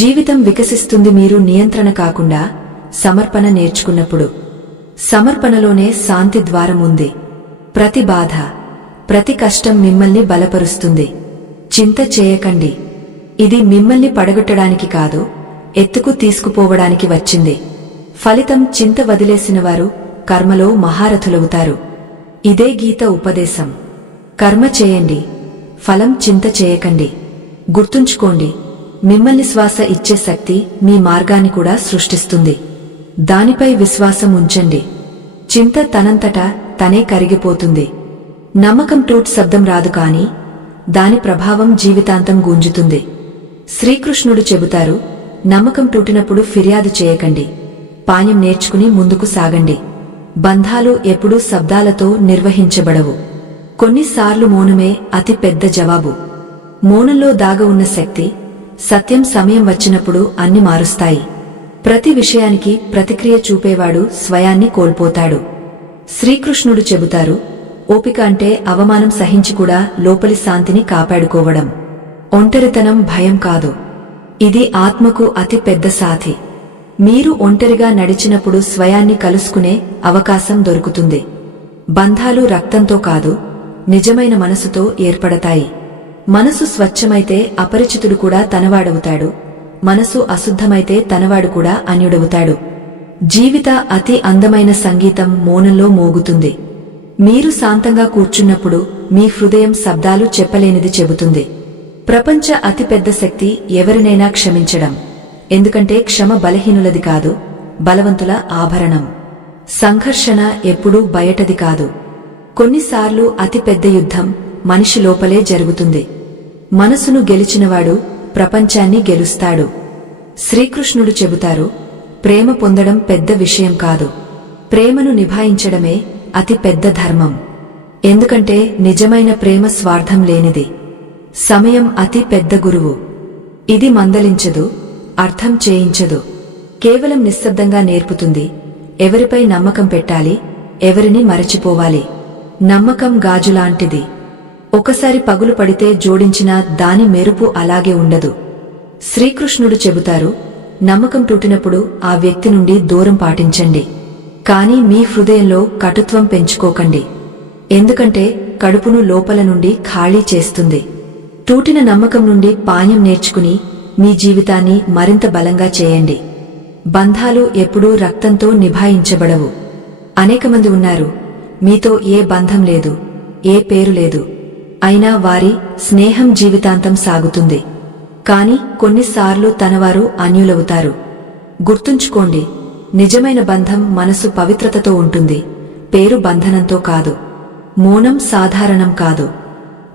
జీవితం వికసిస్తుంది మీరు నియంత్రణ కాకుండా సమర్పణ నేర్చుకున్నప్పుడు. సమర్పణలోనే శాంతి ద్వారం ఉంది. ప్రతి బాధ, ప్రతి కష్టం మిమ్మల్ని బలపరుస్తుంది. చింత చేయకండి, ఇది మిమ్మల్ని పడగొట్టడానికి కాదు, ఎత్తుకు తీసుకుపోవడానికి వచ్చింది. ఫలితం చింత వదిలేసినవారు కర్మలో మహారథులవుతారు. ఇదే గీత ఉపదేశం. కర్మ చేయండి, ఫలం చింత చేయకండి. గుర్తుంచుకోండి, మిమ్మల్ని శ్వాస ఇచ్చే శక్తి మీ మార్గాన్ని కూడా సృష్టిస్తుంది. దానిపై విశ్వాసం ఉంచండి. చింత తనంతటా తనే కరిగిపోతుంది. నమ్మకం టూట్ శబ్దం రాదు కాని దాని ప్రభావం జీవితాంతం గూంజుతుంది. శ్రీకృష్ణుడు చెబుతారు, నమ్మకం టూటినప్పుడు ఫిర్యాదు చేయకండి, పాణ్యం నేర్చుకుని ముందుకు సాగండి. బంధాలు ఎప్పుడూ శబ్దాలతో నిర్వహించబడవు. కొన్నిసార్లు మౌనమే అతి పెద్ద జవాబు. మౌనంలో దాగ ఉన్న శక్తి, సత్యం సమయం వచ్చినప్పుడు అన్ని మారుస్తాయి. ప్రతి విషయానికి ప్రతిక్రియ చూపేవాడు స్వయాన్ని కోల్పోతాడు. శ్రీకృష్ణుడు చెబుతారు, ఓపిక అంటే అవమానం సహించి కూడా లోపలి శాంతిని కాపాడుకోవడం. ఒంటరితనం భయం కాదు, ఇది ఆత్మకు అతి పెద్ద సాథి. మీరు ఒంటరిగా నడిచినప్పుడు స్వయాన్ని కలుసుకునే అవకాశం దొరుకుతుంది. బంధాలు రక్తంతో కాదు, నిజమైన మనసుతో ఏర్పడతాయి. మనసు స్వచ్ఛమైతే అపరిచితుడు కూడా తనవాడవుతాడు, మనసు అశుద్ధమైతే తనవాడు కూడా అన్యుడవుతాడు. జీవిత అతి అందమైన సంగీతం మౌనంలో మోగుతుంది. మీరు శాంతంగా కూర్చున్నప్పుడు మీ హృదయం శబ్దాలు చెప్పలేనిది చెబుతుంది. ప్రపంచ అతిపెద్ద శక్తి ఎవరినైనా క్షమించడం. ఎందుకంటే క్షమ బలహీనులది కాదు, బలవంతుల ఆభరణం. సంఘర్షణ ఎప్పుడూ బయటది కాదు. కొన్నిసార్లు అతిపెద్ద యుద్ధం మనిషి లోపలే జరుగుతుంది. మనసును గెలిచినవాడు ప్రపంచాన్ని గెలుస్తాడు. శ్రీకృష్ణుడు చెబుతారు, ప్రేమ పొందడం పెద్ద విషయం కాదు, ప్రేమను నిభాయించడమే అతి పెద్ద ధర్మం. ఎందుకంటే నిజమైన ప్రేమ స్వార్థం లేనిది. సమయం అతి పెద్ద గురువు. ఇది మందలించదు, అర్థం చేయించదు, కేవలం నిశ్శబ్దంగా నేర్పుతుంది. ఎవరిపై నమ్మకం పెట్టాలి, ఎవరిని మరచిపోవాలి. నమ్మకం గాజులాంటిది. ఒకసారి పగులు పడితే జోడించిన దాని మెరుపు అలాగే ఉండదు. శ్రీకృష్ణుడు చెబుతారు, నమ్మకం టూటినప్పుడు ఆ వ్యక్తి నుండి దూరం పాటించండి. కాని మీ హృదయంలో కటుత్వం పెంచుకోకండి. ఎందుకంటే కడుపును లోపల నుండి ఖాళీ చేస్తుంది. టూటిన నమ్మకం నుండి పాణ్యం నేర్చుకుని మీ జీవితాన్ని మరింత బలంగా చేయండి. బంధాలు ఎప్పుడూ రక్తంతో నిభాయించబడవు. అనేకమంది ఉన్నారు, మీతో ఏ బంధం లేదు, ఏ పేరు లేదు, అయినా వారి స్నేహం జీవితాంతం సాగుతుంది. కాని కొన్నిసార్లు తనవారు అన్యులవుతారు. గుర్తుంచుకోండి, నిజమైన బంధం మనసు పవిత్రతతో ఉంటుంది, పేరు బంధనంతో కాదు. మౌనం సాధారణం కాదు,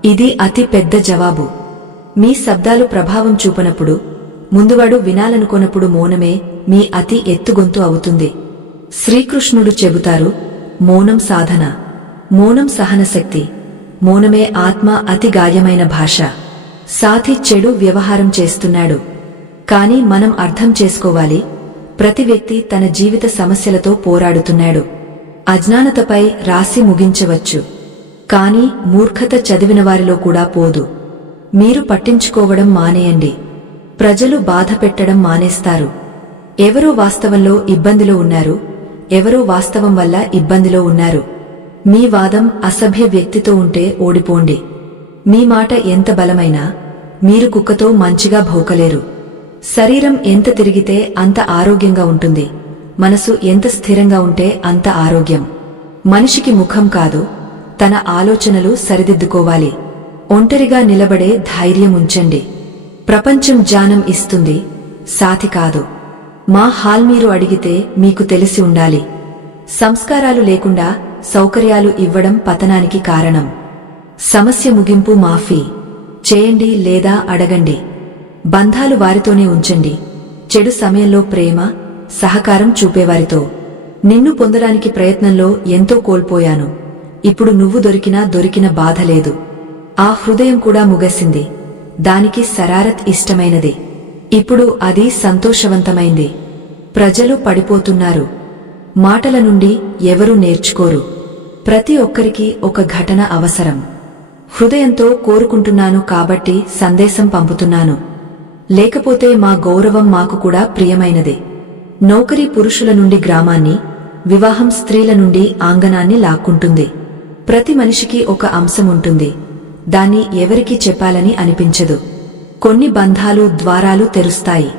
ఇది అతి పెద్ద జవాబు. మీ శబ్దాలు ప్రభావం చూపనప్పుడు, ముందువాడు వినాలనుకోనప్పుడు మౌనమే మీ అతి ఎత్తుగొంతు అవుతుంది. శ్రీకృష్ణుడు చెబుతారు, మౌనం సాధన, మౌనం సహనశక్తి, మౌనమే ఆత్మ అతి గాయమైన భాష. సాథి చెడు వ్యవహారం చేస్తున్నాడు, కాని మనం అర్థం చేసుకోవాలి, ప్రతి వ్యక్తి తన జీవిత సమస్యలతో పోరాడుతున్నాడు. అజ్ఞానతపై రాసి ముగించవచ్చు, కాని మూర్ఖత చదివినవారిలో కూడా పోదు. మీరు పట్టించుకోవడం మానేయండి. ప్రజలు బాధ పెట్టడం మానేస్తారు. ఎవరో వాస్తవంలో ఇబ్బందిలో ఉన్నారు, ఎవరో వాస్తవం వల్ల ఇబ్బందిలో ఉన్నారు. మీ వాదం అసభ్య వ్యక్తితో ఉంటే ఓడిపోండి. మీ మాట ఎంత బలమైనా మీరు కుక్కతో మంచిగా భౌకలేరు. శరీరం ఎంత తిరిగితే అంత ఆరోగ్యంగా ఉంటుంది, మనసు ఎంత స్థిరంగా ఉంటే అంత ఆరోగ్యం. మనిషికి ముఖం కాదు, తన ఆలోచనలు సరిదిద్దుకోవాలి. ఒంటరిగా నిలబడే ధైర్యం ఉంచండి. ప్రపంచం జ్ఞానం ఇస్తుంది, సాథి కాదు. మా హాల్ మీరు అడిగితే మీకు తెలిసి ఉండాలి. సంస్కారాలు లేకుండా సౌకర్యాలు ఇవ్వడం పతనానికి కారణం. సమస్య ముగింపు మాఫీ చేయండి లేదా అడగండి. బంధాలు వారితోనే ఉంచండి. చెడు సమయంలో ప్రేమ, సహకారం చూపేవారితో. నిన్ను పొందడానికి ప్రయత్నంలో ఎంతో కోల్పోయాను, ఇప్పుడు నువ్వు దొరికిన బాధ లేదు. ఆ హృదయం కూడా ముగసింది, దానికి శరారత్ ఇష్టమైనది. ఇప్పుడు అది సంతోషవంతమైంది. ప్రజలు పడిపోతున్నారు. మాటల నుండి ఎవరూ నేర్చుకోరు. ప్రతి ఒక్కరికి ఒక ఘటన అవసరం. హృదయంతో కోరుకుంటున్నాను కాబట్టి సందేశం పంపుతున్నాను. లేకపోతే మా గౌరవం మాకు కూడా ప్రియమైనదే. నౌకరీ పురుషుల నుండి గ్రామాన్ని, వివాహం స్త్రీల నుండి ఆంగనాన్ని లాక్కుంటుంది. ప్రతి మనిషికి ఒక అంశం ఉంటుంది, దాన్ని ఎవరికీ చెప్పాలని అనిపించదు. కొన్ని బంధాలు ద్వారాలు తెరుస్తాయి,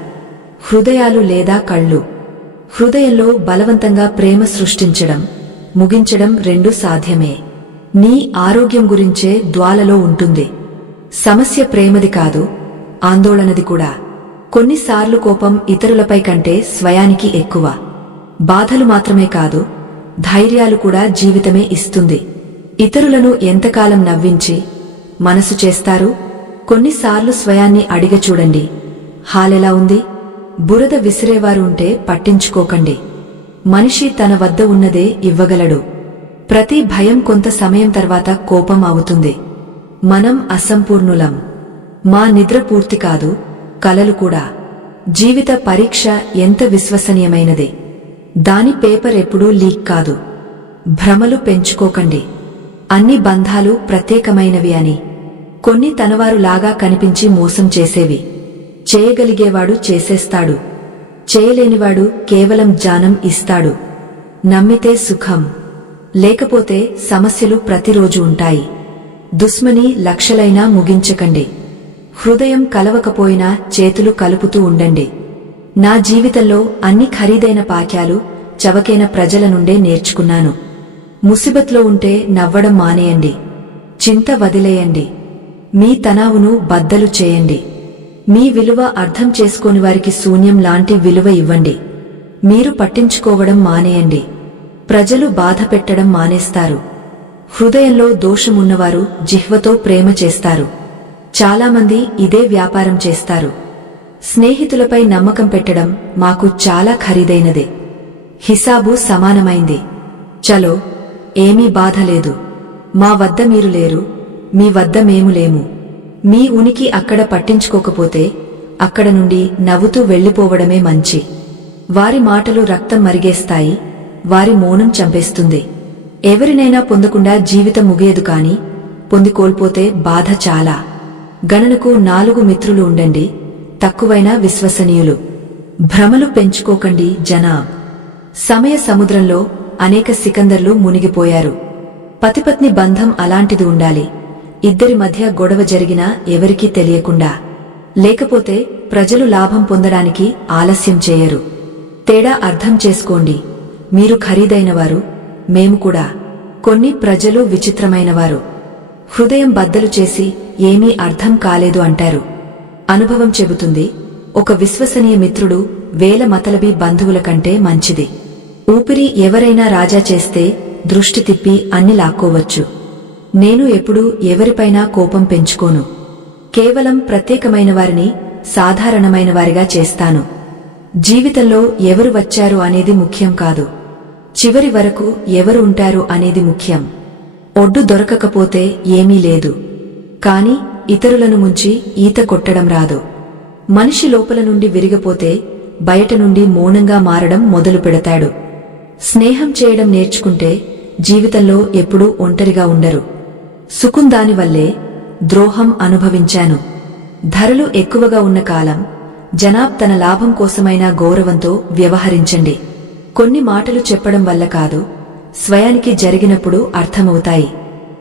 హృదయాలు లేదా కళ్ళు. హృదయంలో బలవంతంగా ప్రేమ సృష్టించడం, ముగించడం రెండూ సాధ్యమే. నీ ఆరోగ్యం గురించే ద్వాలలో ఉంటుంది. సమస్య ప్రేమది కాదు, ఆందోళనది కూడా. కొన్నిసార్లు కోపం ఇతరులపై కంటే స్వయానికి ఎక్కువ. బాధలు మాత్రమే కాదు, ధైర్యాలు కూడా జీవితమే ఇస్తుంది. ఇతరులను ఎంతకాలం నవ్వించి మనసు చేస్తారు? కొన్నిసార్లు స్వయాన్ని అడిగ చూడండి, హాలెలా ఉంది? బురద విసిరేవారు ఉంటే పట్టించుకోకండి. మనిషి తన వద్ద ఉన్నదే ఇవ్వగలడు. ప్రతి భయం కొంత సమయం తర్వాత కోపం అవుతుంది. మనం అసంపూర్ణులం. మా నిద్ర పూర్తి కాదు, కలలు కూడా. జీవిత పరీక్ష ఎంత విశ్వసనీయమైనదే. దాని పేపర్ ఎప్పుడూ లీక్ కాదు. భ్రమలు పెంచుకోకండి. అన్ని బంధాలు ప్రత్యేకమైనవి అని. కొన్ని తనవారు లాగా కనిపించి మోసం చేసేవి. చేయగలిగేవాడు చేసేస్తాడు, చేయలేనివాడు కేవలం జానం ఇస్తాడు. నమ్మితే సుఖం, లేకపోతే సమస్యలు ప్రతిరోజు ఉంటాయి. దుశ్మని లక్షలైనా ముగించకండి. హృదయం కలవకపోయినా చేతులు కలుపుతూ ఉండండి. నా జీవితంలో అన్ని ఖరీదైన పాక్యాలు చవకైన ప్రజల నుండే నేర్చుకున్నాను. ముసిబత్లో ఉంటే నవ్వడం మానేయండి. చింత వదిలేయండి. మీ తనావును బద్దలు చేయండి. మీ విలువ అర్థం చేసుకోని వారికి శూన్యం లాంటి విలువ ఇవ్వండి. మీరు పట్టించుకోవడం మానేయండి. ప్రజలు బాధ పెట్టడం మానేస్తారు. హృదయంలో దోషమున్నవారు జిహ్వతో ప్రేమ చేస్తారు. చాలామంది ఇదే వ్యాపారం చేస్తారు. స్నేహితులపై నమ్మకం పెట్టడం మాకు చాలా ఖరీదైనదే. హిసాబు సమానమైంది. చలో, ఏమీ బాధ లేదు. మా వద్ద మీరు లేరు, మీ వద్ద మేము లేము. మీ ఉనికి అక్కడ పట్టించుకోకపోతే అక్కడ నుండి నవ్వుతూ వెళ్లిపోవడమే మంచి. వారి మాటలు రక్తం మరిగేస్తాయి, వారి మౌనం చంపేస్తుంది. ఎవరినైనా పొందకుండా జీవితం ముగియదు కాని పొందికోల్పోతే బాధ చాలా. గణనకు 4 మిత్రులు ఉండండి, తక్కువైనా విశ్వసనీయులు. భ్రమలు పెంచుకోకండి జనాబ్. సమయ సముద్రంలో అనేక సికందర్లు మునిగిపోయారు. పతిపత్ని బంధం అలాంటిది ఉండాలి. ఇద్దరి మధ్య గొడవ జరిగినా ఎవరికీ తెలియకుండా. లేకపోతే ప్రజలు లాభం పొందడానికి ఆలస్యం చేయరు. తేడా అర్థం చేసుకోండి. మీరు ఖరీదైనవారు, మేము కూడా. కొన్ని ప్రజలు విచిత్రమైనవారు. హృదయం బద్దలు చేసి ఏమీ అర్థం కాలేదు అంటారు. అనుభవం చెబుతుంది, ఒక విశ్వసనీయ మిత్రుడు 1000 మతలబీ బంధువుల కంటే మంచిది. ఊపిరి ఎవరైనా రాజా చేస్తే దృష్టి తిప్పి అన్ని లాక్కోవచ్చు. నేను ఎప్పుడూ ఎవరిపైనా కోపం పెంచుకోను. కేవలం ప్రత్యేకమైన వారిని సాధారణమైన వారిగా చేస్తాను. జీవితంలో ఎవరు వచ్చారు అనేది ముఖ్యం కాదు, చివరి వరకు ఎవరు ఉంటారు అనేది ముఖ్యం. ఒడ్డు దొరకకపోతే ఏమీ లేదు, కాని ఇతరులను ముంచి ఈత కొట్టడం రాదు. మనిషి లోపల నుండి విరిగిపోతే బయట నుండి మౌనంగా మారడం మొదలు పెడతాడు. స్నేహం చేయడం నేర్చుకుంటే జీవితంలో ఎప్పుడూ ఒంటరిగా ఉండరు. సుఖం దానివల్లే, ద్రోహం అనుభవించాను. ధరలు ఎక్కువగా ఉన్న కాలం జనాబ్ తన లాభం కోసమైనా గౌరవంతో వ్యవహరించండి. కొన్ని మాటలు చెప్పడం వల్ల కాదు, స్వయానికి జరిగినప్పుడు అర్థమవుతాయి.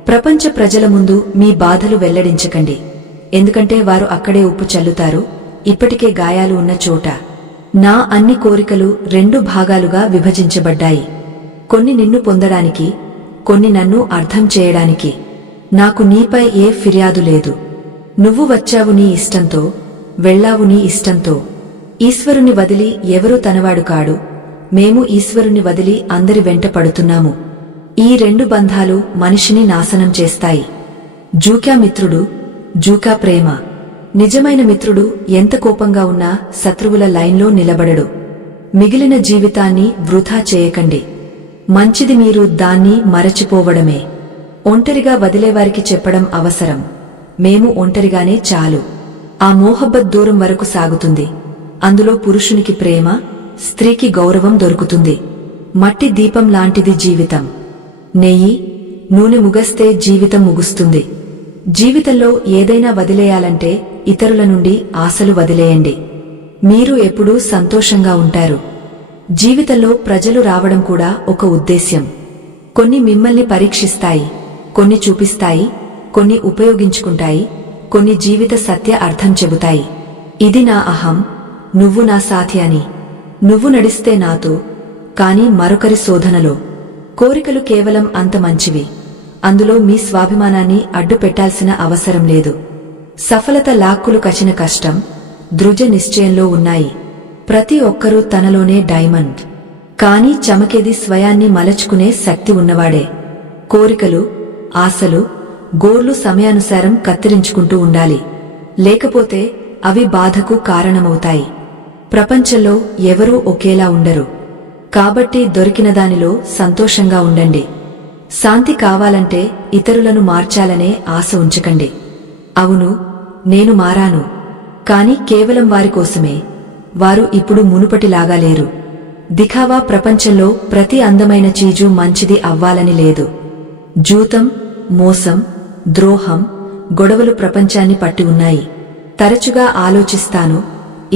ప్రపంచ ప్రజల ముందు మీ బాధలు వెల్లడించకండి, ఎందుకంటే వారు అక్కడే ఉప్పు చల్లుతారు. ఇప్పటికే గాయాలు ఉన్న చోట. నా అన్ని కోరికలు 2 భాగాలుగా విభజించబడ్డాయి. కొన్ని నిన్ను పొందడానికి, కొన్ని నన్ను అర్థం చేయడానికి. నాకు నీపై ఏ ఫిర్యాదు లేదు. నువ్వు వచ్చావు నీ ఇష్టంతో, వెళ్లావు నీ ఇష్టంతో. ఈశ్వరుని వదిలి ఎవరూ తనవాడు కాడు. మేము ఈశ్వరుని వదిలి అందరి వెంట పడుతున్నాము. ఈ 2 బంధాలు మనిషిని నాశనం చేస్తాయి. జూకా మిత్రుడు, జూకా ప్రేమ. నిజమైన మిత్రుడు ఎంత కోపంగా ఉన్నా శత్రువుల లైన్లో నిలబడడు. మిగిలిన జీవితాన్ని వృధా చేయకండి. మంచిది మీరు దాన్ని మరచిపోవడమే. ఒంటరిగా వదిలేవారికి చెప్పడం అవసరం, మేము ఒంటరిగానే చాలు. ఆ మోహబ్బత్ దూరం వరకు సాగుతుంది. అందులో పురుషునికి ప్రేమ, స్త్రీకి గౌరవం దొరుకుతుంది. మట్టి దీపం లాంటిది జీవితం. నెయ్యి, నూనె ముగస్తే జీవితం ముగుస్తుంది. జీవితంలో ఏదైనా వదిలేయాలంటే ఇతరుల నుండి ఆశలు వదిలేయండి. మీరు ఎప్పుడూ సంతోషంగా ఉంటారు. జీవితంలో ప్రజలు రావడం కూడా ఒక ఉద్దేశ్యం. కొన్ని మిమ్మల్ని పరీక్షిస్తాయి, కొన్ని చూపిస్తాయి, కొన్ని ఉపయోగించుకుంటాయి, కొన్ని జీవిత సత్య అర్థం చెబుతాయి. ఇది నా అహం, నువ్వు నా సాథి అని. నువ్వు నడిస్తే నాతో, కాని మరొకరి శోధనలో. కోరికలు కేవలం అంత మంచివి. అందులో మీ స్వాభిమానాన్ని అడ్డు పెట్టాల్సిన అవసరం లేదు. సఫలత లాక్కులు కచిన కష్టం, దృఢ నిశ్చయంలో ఉన్నాయి. ప్రతి ఒక్కరూ తనలోనే డైమండ్. కాని చమకేది స్వయాన్ని మలచుకునే శక్తి ఉన్నవాడే. కోరికలు, ఆశలు, గోర్లు సమయానుసారం కత్తిరించుకుంటూ ఉండాలి. లేకపోతే అవి బాధకు కారణమవుతాయి. ప్రపంచంలో ఎవరూ ఒకేలా ఉండరు. కాబట్టి దొరికిన దానిలో సంతోషంగా ఉండండి. శాంతి కావాలంటే ఇతరులను మార్చాలనే ఆశ ఉంచకండి. అవును, నేను మారాను, కాని కేవలం వారి కోసమే. వారు ఇప్పుడు మునుపటిలాగా లేరు. దిఖావా ప్రపంచంలో ప్రతి అందమైన చీజు మంచిది అవ్వాలని లేదు. జూతం, మోసం, ద్రోహం, గొడవలు ప్రపంచాన్ని పట్టి ఉన్నాయి. తరచుగా ఆలోచిస్తాను,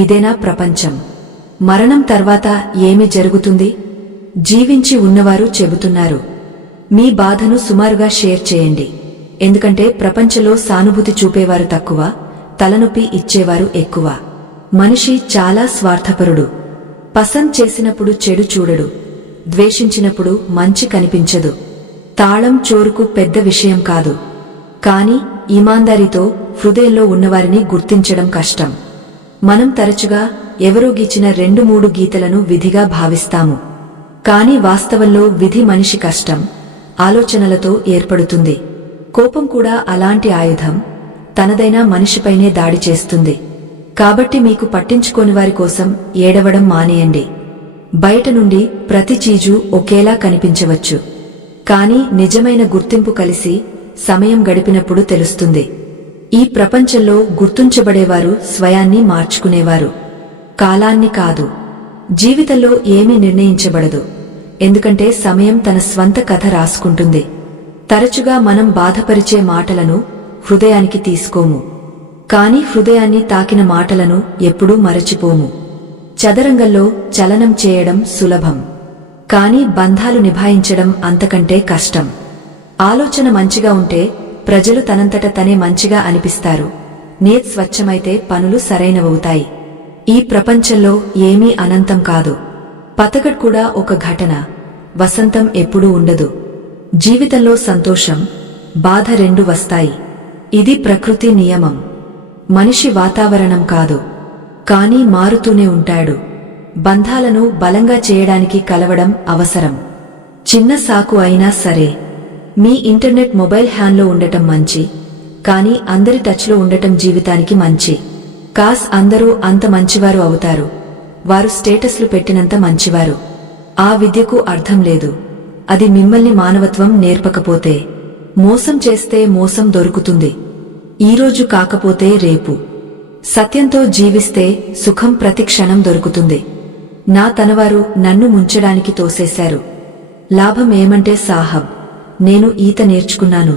ఇదేనా ప్రపంచం? మరణం తర్వాత ఏమి జరుగుతుంది? జీవించి ఉన్నవారు చెబుతున్నారు. మీ బాధను సుమారుగా షేర్ చేయండి. ఎందుకంటే ప్రపంచంలో సానుభూతి చూపేవారు తక్కువ, తలనొప్పి ఇచ్చేవారు ఎక్కువ. మనిషి చాలా స్వార్థపరుడు. పసంద్ చేసినప్పుడు చెడు చూడడు, ద్వేషించినప్పుడు మంచి కనిపించదు. తాళం చోరుకు పెద్ద విషయం కాదు, కాని ఈమాందారీతో హృదయంలో ఉన్నవారిని గుర్తించడం కష్టం. మనం తరచుగా ఎవరో గీచిన 2-3 గీతలను విధిగా భావిస్తాము. కాని వాస్తవంలో విధి మనిషి కష్టం, ఆలోచనలతో ఏర్పడుతుంది. కోపం కూడా అలాంటి ఆయుధం, తనదైన మనిషిపైనే దాడి చేస్తుంది. కాబట్టి మీకు పట్టించుకోని వారి కోసం ఏడవడం మానేయండి. బయట నుండి ప్రతి చీజు ఒకేలా కనిపించవచ్చు, కాని నిజమైన గుర్తింపు కలిసి సమయం గడిపినప్పుడు తెలుస్తుంది. ఈ ప్రపంచంలో గుర్తుంచబడేవారు స్వయాన్ని మార్చుకునేవారు, కాలాన్ని కాదు. జీవితంలో ఏమీ నిర్ణయించబడదు, ఎందుకంటే సమయం తన స్వంత కథ రాసుకుంటుంది. తరచుగా మనం బాధపరిచే మాటలను హృదయానికి తీసుకోము, కాని హృదయాన్ని తాకిన మాటలను ఎప్పుడూ మరచిపోము. చదరంగంలో చలనం చేయడం సులభం, కాని బంధాలు నిభాయించడం అంతకంటే కష్టం. ఆలోచన మంచిగా ఉంటే ప్రజలు తనంతట తనే మంచిగా అనిపిస్తారు. నియత్ స్వచ్ఛమైతే పనులు సరైనవవుతాయి. ఈ ప్రపంచంలో ఏమీ అనంతం కాదు. పతకడ్ కూడా ఒక ఘటన, వసంతం ఎప్పుడూ ఉండదు. జీవితంలో సంతోషం, బాధ రెండు వస్తాయి. ఇది ప్రకృతి నియమం. మనిషి వాతావరణం కాదు, కాని మారుతూనే ఉంటాడు. బంధాలను బలంగా చేయడానికి కలవడం అవసరం. చిన్న సాకు అయినా సరే. మీ ఇంటర్నెట్ మొబైల్ హ్యాండ్లో ఉండటం మంచి, కాని అందరి టచ్లో ఉండటం జీవితానికి మంచి. కాస్ అందరూ అంత మంచివారు అవుతారు, వారు స్టేటస్లు పెట్టినంత మంచివారు. ఆ విద్యకు అర్థం లేదు. అది మిమ్మల్ని మానవత్వం నేర్పకపోతే. మోసం చేస్తే మోసం దొరుకుతుంది, ఈరోజు కాకపోతే రేపు. సత్యంతో జీవిస్తే సుఖం ప్రతి క్షణం దొరుకుతుంది. నా తనవారు నన్ను ముంచడానికి తోసేశారు. లాభం ఏమంటే సాహబ్, నేను ఈత నేర్చుకున్నాను.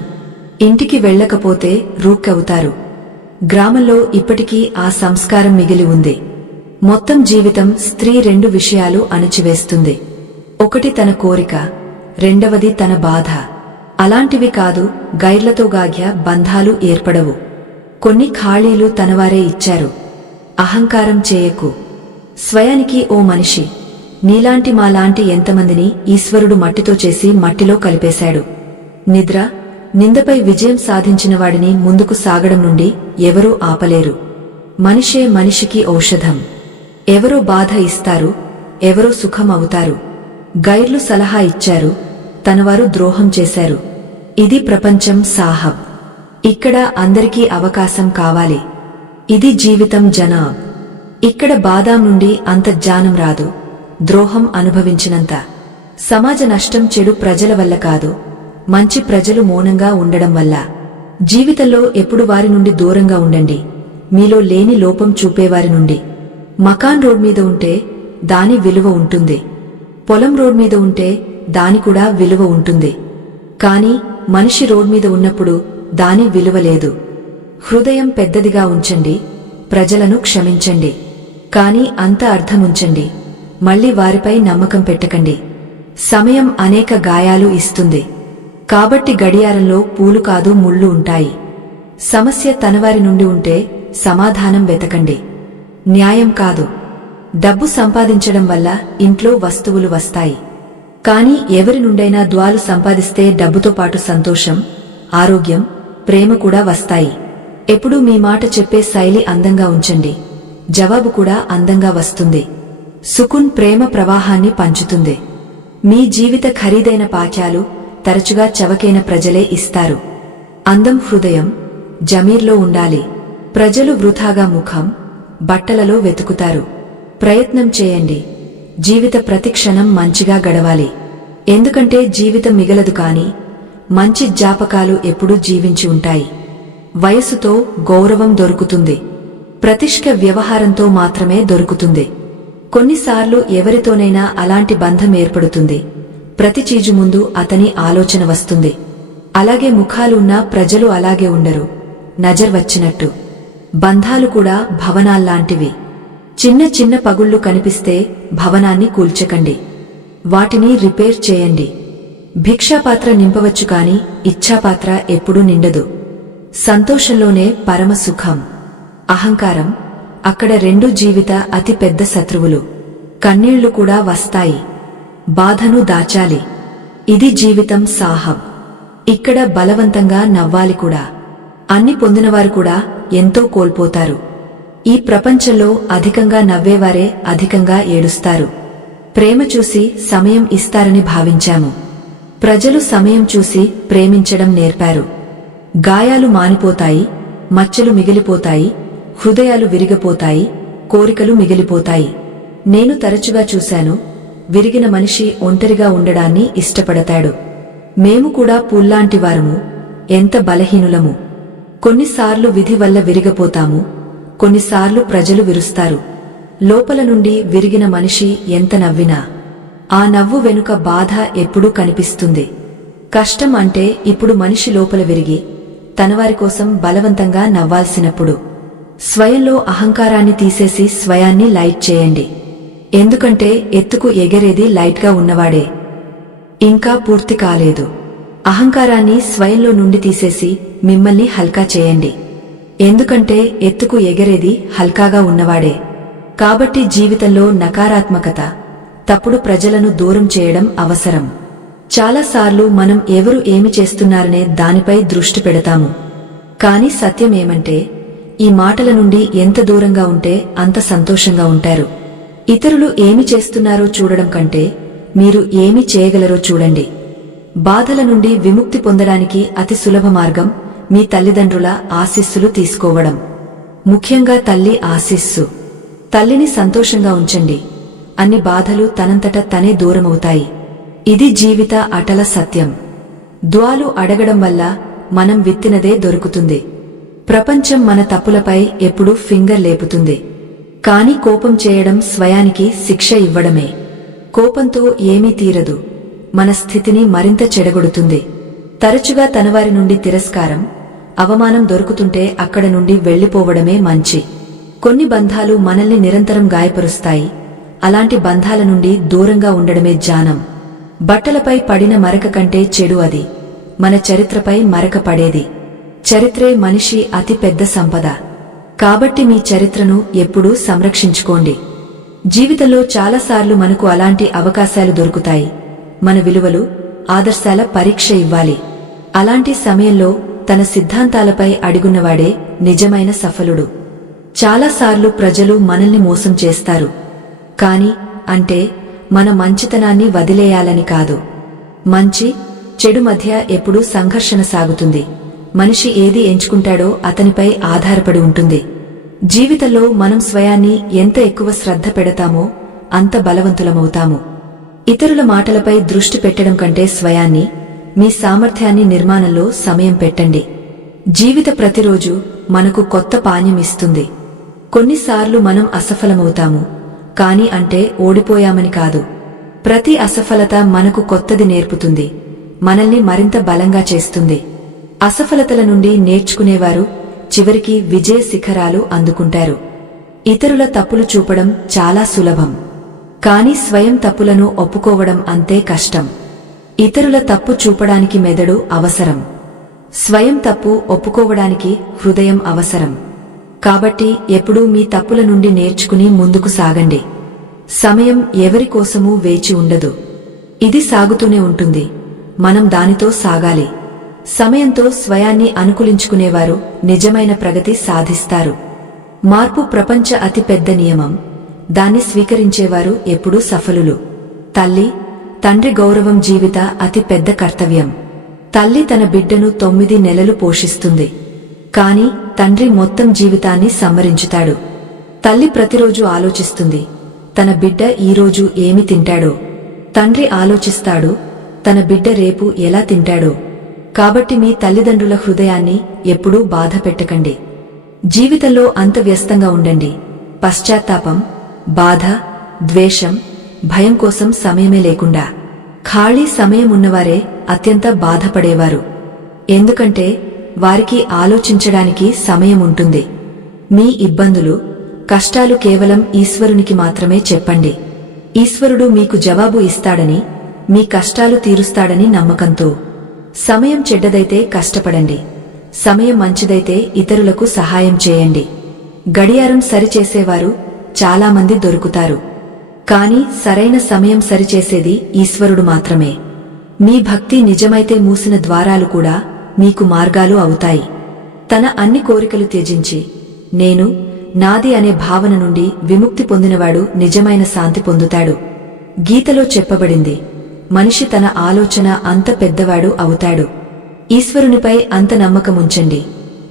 ఇంటికి వెళ్ళకపోతే రూక్కవుతారు. గ్రామంలో ఇప్పటికీ ఆ సంస్కారం మిగిలి ఉంది. మొత్తం జీవితం స్త్రీ 2 విషయాలు అణచివేస్తుంది. ఒకటి తన కోరిక, రెండవది తన బాధ. అలాంటివి కాదు గైర్లతో గాగ్య బంధాలు ఏర్పడవు. కొన్ని ఖాళీలు తనవారే ఇచ్చారు. అహంకారం చేయకు. స్వయానికి ఓ మనిషి, నీలాంటి మాలాంటి ఎంతమందిని ఈశ్వరుడు మట్టితో చేసి మట్టిలో కలిపేశాడు. నిద్ర, నిందపై విజయం సాధించిన వాడిని ముందుకు సాగడం నుండి ఎవరూ ఆపలేరు. మనిషే మనిషికి ఔషధం. ఎవరో బాధ ఇస్తారు, ఎవరో సుఖం అవుతారు. గైర్లు సలహా ఇచ్చారు, తనవారు ద్రోహం చేశారు. ఇది ప్రపంచం సాహబ్. ఇక్కడ అందరికీ అవకాశం కావాలి. ఇది జీవితం జనాబ్. ఇక్కడ బాదాం నుండి అంత జ్ఞానం రాదు, ద్రోహం అనుభవించినంత. సమాజ నష్టం చెడు ప్రజల వల్ల కాదు, మంచి ప్రజలు మౌనంగా ఉండడం వల్ల. జీవితంలో ఎప్పుడు వారి నుండి దూరంగా ఉండండి, మీలో లేని లోపం చూపేవారి నుండి. మకాన్ రోడ్ మీద ఉంటే దాని విలువ ఉంటుంది, పొలం రోడ్ మీద ఉంటే దాని కూడా విలువ ఉంటుంది. కాని మనిషి రోడ్ మీద ఉన్నప్పుడు దాని విలువ లేదు. హృదయం పెద్దదిగా ఉంచండి, ప్రజలను క్షమించండి, కాని అంత అర్థముంచండి, మళ్లీ వారిపై నమ్మకం పెట్టకండి. సమయం అనేక గాయాలు ఇస్తుంది, కాబట్టి గడియారంలో పూలు కాదు ముళ్ళు ఉంటాయి. సమస్య తనవారి నుండి ఉంటే సమాధానం వెతకండి, న్యాయం కాదు. డబ్బు సంపాదించడం వల్ల ఇంట్లో వస్తువులు వస్తాయి. కానీ ఎవరి నుండైనా ద్వాలు సంపాదిస్తే డబ్బుతో పాటు సంతోషం, ఆరోగ్యం, ప్రేమ కూడా వస్తాయి. ఎప్పుడూ మీ మాట చెప్పే శైలి అందంగా ఉంచండి. జవాబు కూడా అందంగా వస్తుంది. సుకున్ ప్రేమ ప్రవాహాన్ని పంచుతుంది. మీ జీవిత ఖరీదైన పాఠ్యాలు తరచుగా చవకైన ప్రజలే ఇస్తారు. అందం హృదయం, జమీర్లో ఉండాలి. ప్రజలు వృథాగా ముఖం, బట్టలలో వెతుకుతారు. ప్రయత్నం చేయండి. జీవిత ప్రతిక్షణం మంచిగా గడవాలి. ఎందుకంటే జీవితం మిగలదు కాని మంచి జ్ఞాపకాలు ఎప్పుడూ జీవించి ఉంటాయి. వయస్సుతో గౌరవం దొరుకుతుంది. ప్రతిష్ఠ వ్యవహారంతో మాత్రమే దొరుకుతుంది. కొన్నిసార్లు ఎవరితోనైనా అలాంటి బంధం ఏర్పడుతుంది. ప్రతి చీజు ముందు అతని ఆలోచన వస్తుంది. అలాగే ముఖాలు ఉన్న ప్రజలు అలాగే ఉండరు. నజర్ వచ్చినట్టు. బంధాలు కూడా భవనాల్లాంటివి. చిన్న చిన్న పగుళ్లు కనిపిస్తే భవనాన్ని కూల్చకండి. వాటిని రిపేర్ చేయండి. భిక్షాపాత్ర నింపవచ్చు కాని ఇచ్ఛాపాత్ర ఎప్పుడూ నిండదు. సంతోషంలోనే పరమ సుఖం. అహంకారం, అక్కడ రెండు జీవిత అతి పెద్ద శత్రువులు. కన్నీళ్లు కూడా వస్తాయి. బాధను దాచాలి. ఇది జీవితం సాహబ్. ఇక్కడ బలవంతంగా నవ్వాలి కూడా. అన్ని పొందినవారు కూడా ఎంతో కోల్పోతారు. ఈ ప్రపంచంలో అధికంగా నవ్వేవారే అధికంగా ఏడుస్తారు. ప్రేమ చూసి సమయం ఇస్తారని భావించాము. ప్రజలు సమయం చూసి ప్రేమించడం నేర్పారు. గాయాలు మానిపోతాయి, మచ్చలు మిగిలిపోతాయి, హృదయాలు విరిగిపోతాయి, కోరికలు మిగిలిపోతాయి. నేను తరచుగా చూశాను, విరిగిన మనిషి ఒంటరిగా ఉండడాన్ని ఇష్టపడతాడు. మేము కూడా పుల్లాంటివారము, ఎంత బలహీనులము. కొన్నిసార్లు విధి వల్ల విరిగిపోతాము, కొన్నిసార్లు ప్రజలు విరుస్తారు. లోపల నుండి విరిగిన మనిషి ఎంత నవ్వినా ఆ నవ్వు వెనుక బాధ ఎప్పుడూ కనిపిస్తుంది. కష్టం అంటే ఇప్పుడు మనిషి లోపల విరిగి తనవారి కోసం బలవంతంగా నవ్వాల్సినప్పుడు. స్వయంలో అహంకారాన్ని తీసేసి స్వయాన్ని లైట్ చేయండి. ఎందుకంటే ఎత్తుకు ఎగరేది లైట్గా ఉన్నవాడే. ఇంకా పూర్తి కాలేదు. అహంకారాన్ని స్వయంలో నుండి తీసేసి మిమ్మల్ని హల్కా చేయండి. ఎందుకంటే ఎత్తుకు ఎగరేది హల్కాగా ఉన్నవాడే. కాబట్టి జీవితంలో నకారాత్మకత, తప్పుడు ప్రజలను దూరం చేయడం అవసరం. చాలాసార్లు మనం ఎవరు ఏమి చేస్తున్నారనే దానిపై దృష్టి పెడతాము. కాని సత్యమేమంటే ఈ మాటల నుండి ఎంత దూరంగా ఉంటే అంత సంతోషంగా ఉంటారు. ఇతరులు ఏమి చేస్తున్నారో చూడడం కంటే మీరు ఏమి చేయగలరో చూడండి. బాధల నుండి విముక్తి పొందడానికి అతి సులభ మార్గం మీ తల్లిదండ్రుల ఆశీస్సులు తీసుకోవడం. ముఖ్యంగా తల్లి ఆశీస్సు. తల్లిని సంతోషంగా ఉంచండి. అన్ని బాధలు తనంతట తనే దూరమవుతాయి. ఇది జీవిత అటల సత్యం. దుఆలు అడగడం వల్ల మనం విత్తినదే దొరుకుతుంది. ప్రపంచం మన తప్పులపై ఎప్పుడూ ఫింగర్ లేపుతుంది. కాని కోపం చేయడం స్వయానికి శిక్ష ఇవ్వడమే. కోపంతో ఏమీ తీరదు, మన స్థితిని మరింత చెడగొడుతుంది. తరచుగా తనవారి నుండి తిరస్కారం, అవమానం దొరుకుతుంటే అక్కడ నుండి వెళ్లిపోవడమే మంచి. కొన్ని బంధాలు మనల్ని నిరంతరం గాయపరుస్తాయి. అలాంటి బంధాల నుండి దూరంగా ఉండడమే జ్ఞానం. బట్టలపై పడిన మరక కంటే చెడు అది. మన చరిత్రపై మరక పడేది. చరిత్రే మనిషి అతి పెద్ద సంపద. కాబట్టి మీ చరిత్రను ఎప్పుడూ సంరక్షించుకోండి. జీవితంలో చాలాసార్లు మనకు అలాంటి అవకాశాలు దొరుకుతాయి. మన విలువలు, ఆదర్శాల పరీక్ష ఇవ్వాలి. అలాంటి సమయంలో తన సిద్ధాంతాలపై అడుగున్నవాడే నిజమైన సఫలుడు. చాలాసార్లు ప్రజలు మనల్ని మోసం చేస్తారు. కాని అంటే మన మంచితనాన్ని వదిలేయాలని కాదు. మంచి, చెడు మధ్య ఎప్పుడూ సంఘర్షణ సాగుతుంది. మనిషి ఏది ఎంచుకుంటాడో అతనిపై ఆధారపడి ఉంటుంది. జీవితంలో మనం స్వయాన్ని ఎంత ఎక్కువ శ్రద్ధ పెడతామో అంత బలవంతులమవుతాము. ఇతరుల మాటలపై దృష్టి పెట్టడం కంటే స్వయాన్ని, మీ సామర్థ్యాన్ని నిర్మాణంలో సమయం పెట్టండి. జీవిత ప్రతిరోజు మనకు కొత్త పాణ్యం ఇస్తుంది. కొన్నిసార్లు మనం అసఫలమవుతాము. కాని అంటే ఓడిపోయామని కాదు. ప్రతి అసఫలత మనకు కొత్తది నేర్పుతుంది, మనల్ని మరింత బలంగా చేస్తుంది. అసఫలతల నుండి నేర్చుకునేవారు చివరికి విజయ శిఖరాలు అందుకుంటారు. ఇతరుల తప్పులు చూపడం చాలా సులభం. కాని స్వయం తప్పులను ఒప్పుకోవడం అంతే కష్టం. ఇతరుల తప్పు చూపడానికి మెదడు అవసరం. స్వయం తప్పు ఒప్పుకోవడానికి హృదయం అవసరం. కాబట్టి ఎప్పుడూ మీ తప్పుల నుండి నేర్చుకుని ముందుకు సాగండి. సమయం ఎవరి కోసమూ వేచి ఉండదు. ఇది సాగుతూనే ఉంటుంది. మనం దానితో సాగాలి. సమయంతో స్వయాన్ని అనుకూలించుకునేవారు నిజమైన ప్రగతి సాధిస్తారు. మార్పు ప్రపంచ అతి పెద్ద నియమం. దాన్ని స్వీకరించేవారు ఎప్పుడూ సఫలులు. తల్లి, తండ్రి గౌరవం జీవిత అతి పెద్ద కర్తవ్యం. తల్లి తన బిడ్డను 9 నెలలు పోషిస్తుంది. కాని తండ్రి మొత్తం జీవితాన్ని సంవరించుతాడు. తల్లి ప్రతిరోజు ఆలోచిస్తుంది, తన బిడ్డ ఈరోజు ఏమి తింటాడో. తండ్రి ఆలోచిస్తాడు, తన బిడ్డ రేపు ఎలా తింటాడో. కాబట్టి మీ తల్లిదండ్రుల హృదయాన్ని ఎప్పుడూ బాధ పెట్టకండి. జీవితంలో అంత వ్యస్తంగా ఉండండి. పశ్చాత్తాపం, బాధ, ద్వేషం, భయం కోసం సమయమే లేకుండా. ఖాళీ సమయం ఉన్నవారే అత్యంత బాధపడేవారు. ఎందుకంటే వారికి ఆలోచించడానికి సమయం ఉంటుంది. మీ ఇబ్బందులు, కష్టాలు కేవలం ఈశ్వరునికి మాత్రమే చెప్పండి. ఈశ్వరుడు మీకు జవాబు ఇస్తాడని, మీ కష్టాలు తీరుస్తాడని నమ్మకంతో. సమయం చెడ్డదైతే కష్టపడండి. సమయం మంచిదైతే ఇతరులకు సహాయం చేయండి. గడియారం సరిచేసేవారు చాలామంది దొరుకుతారు. కాని సరైన సమయం సరిచేసేది ఈశ్వరుడు మాత్రమే. మీ భక్తి నిజమైతే మూసిన ద్వారాలు కూడా మీకు మార్గాలు అవుతాయి. తన అన్ని కోరికలు త్యజించి నేను, నాది అనే భావన నుండి విముక్తి పొందినవాడు నిజమైన శాంతి పొందుతాడు. గీతలో చెప్పబడింది, మనిషి తన ఆలోచన అంత పెద్దవాడు అవుతాడు. ఈశ్వరునిపై అంత నమ్మకముంచండి.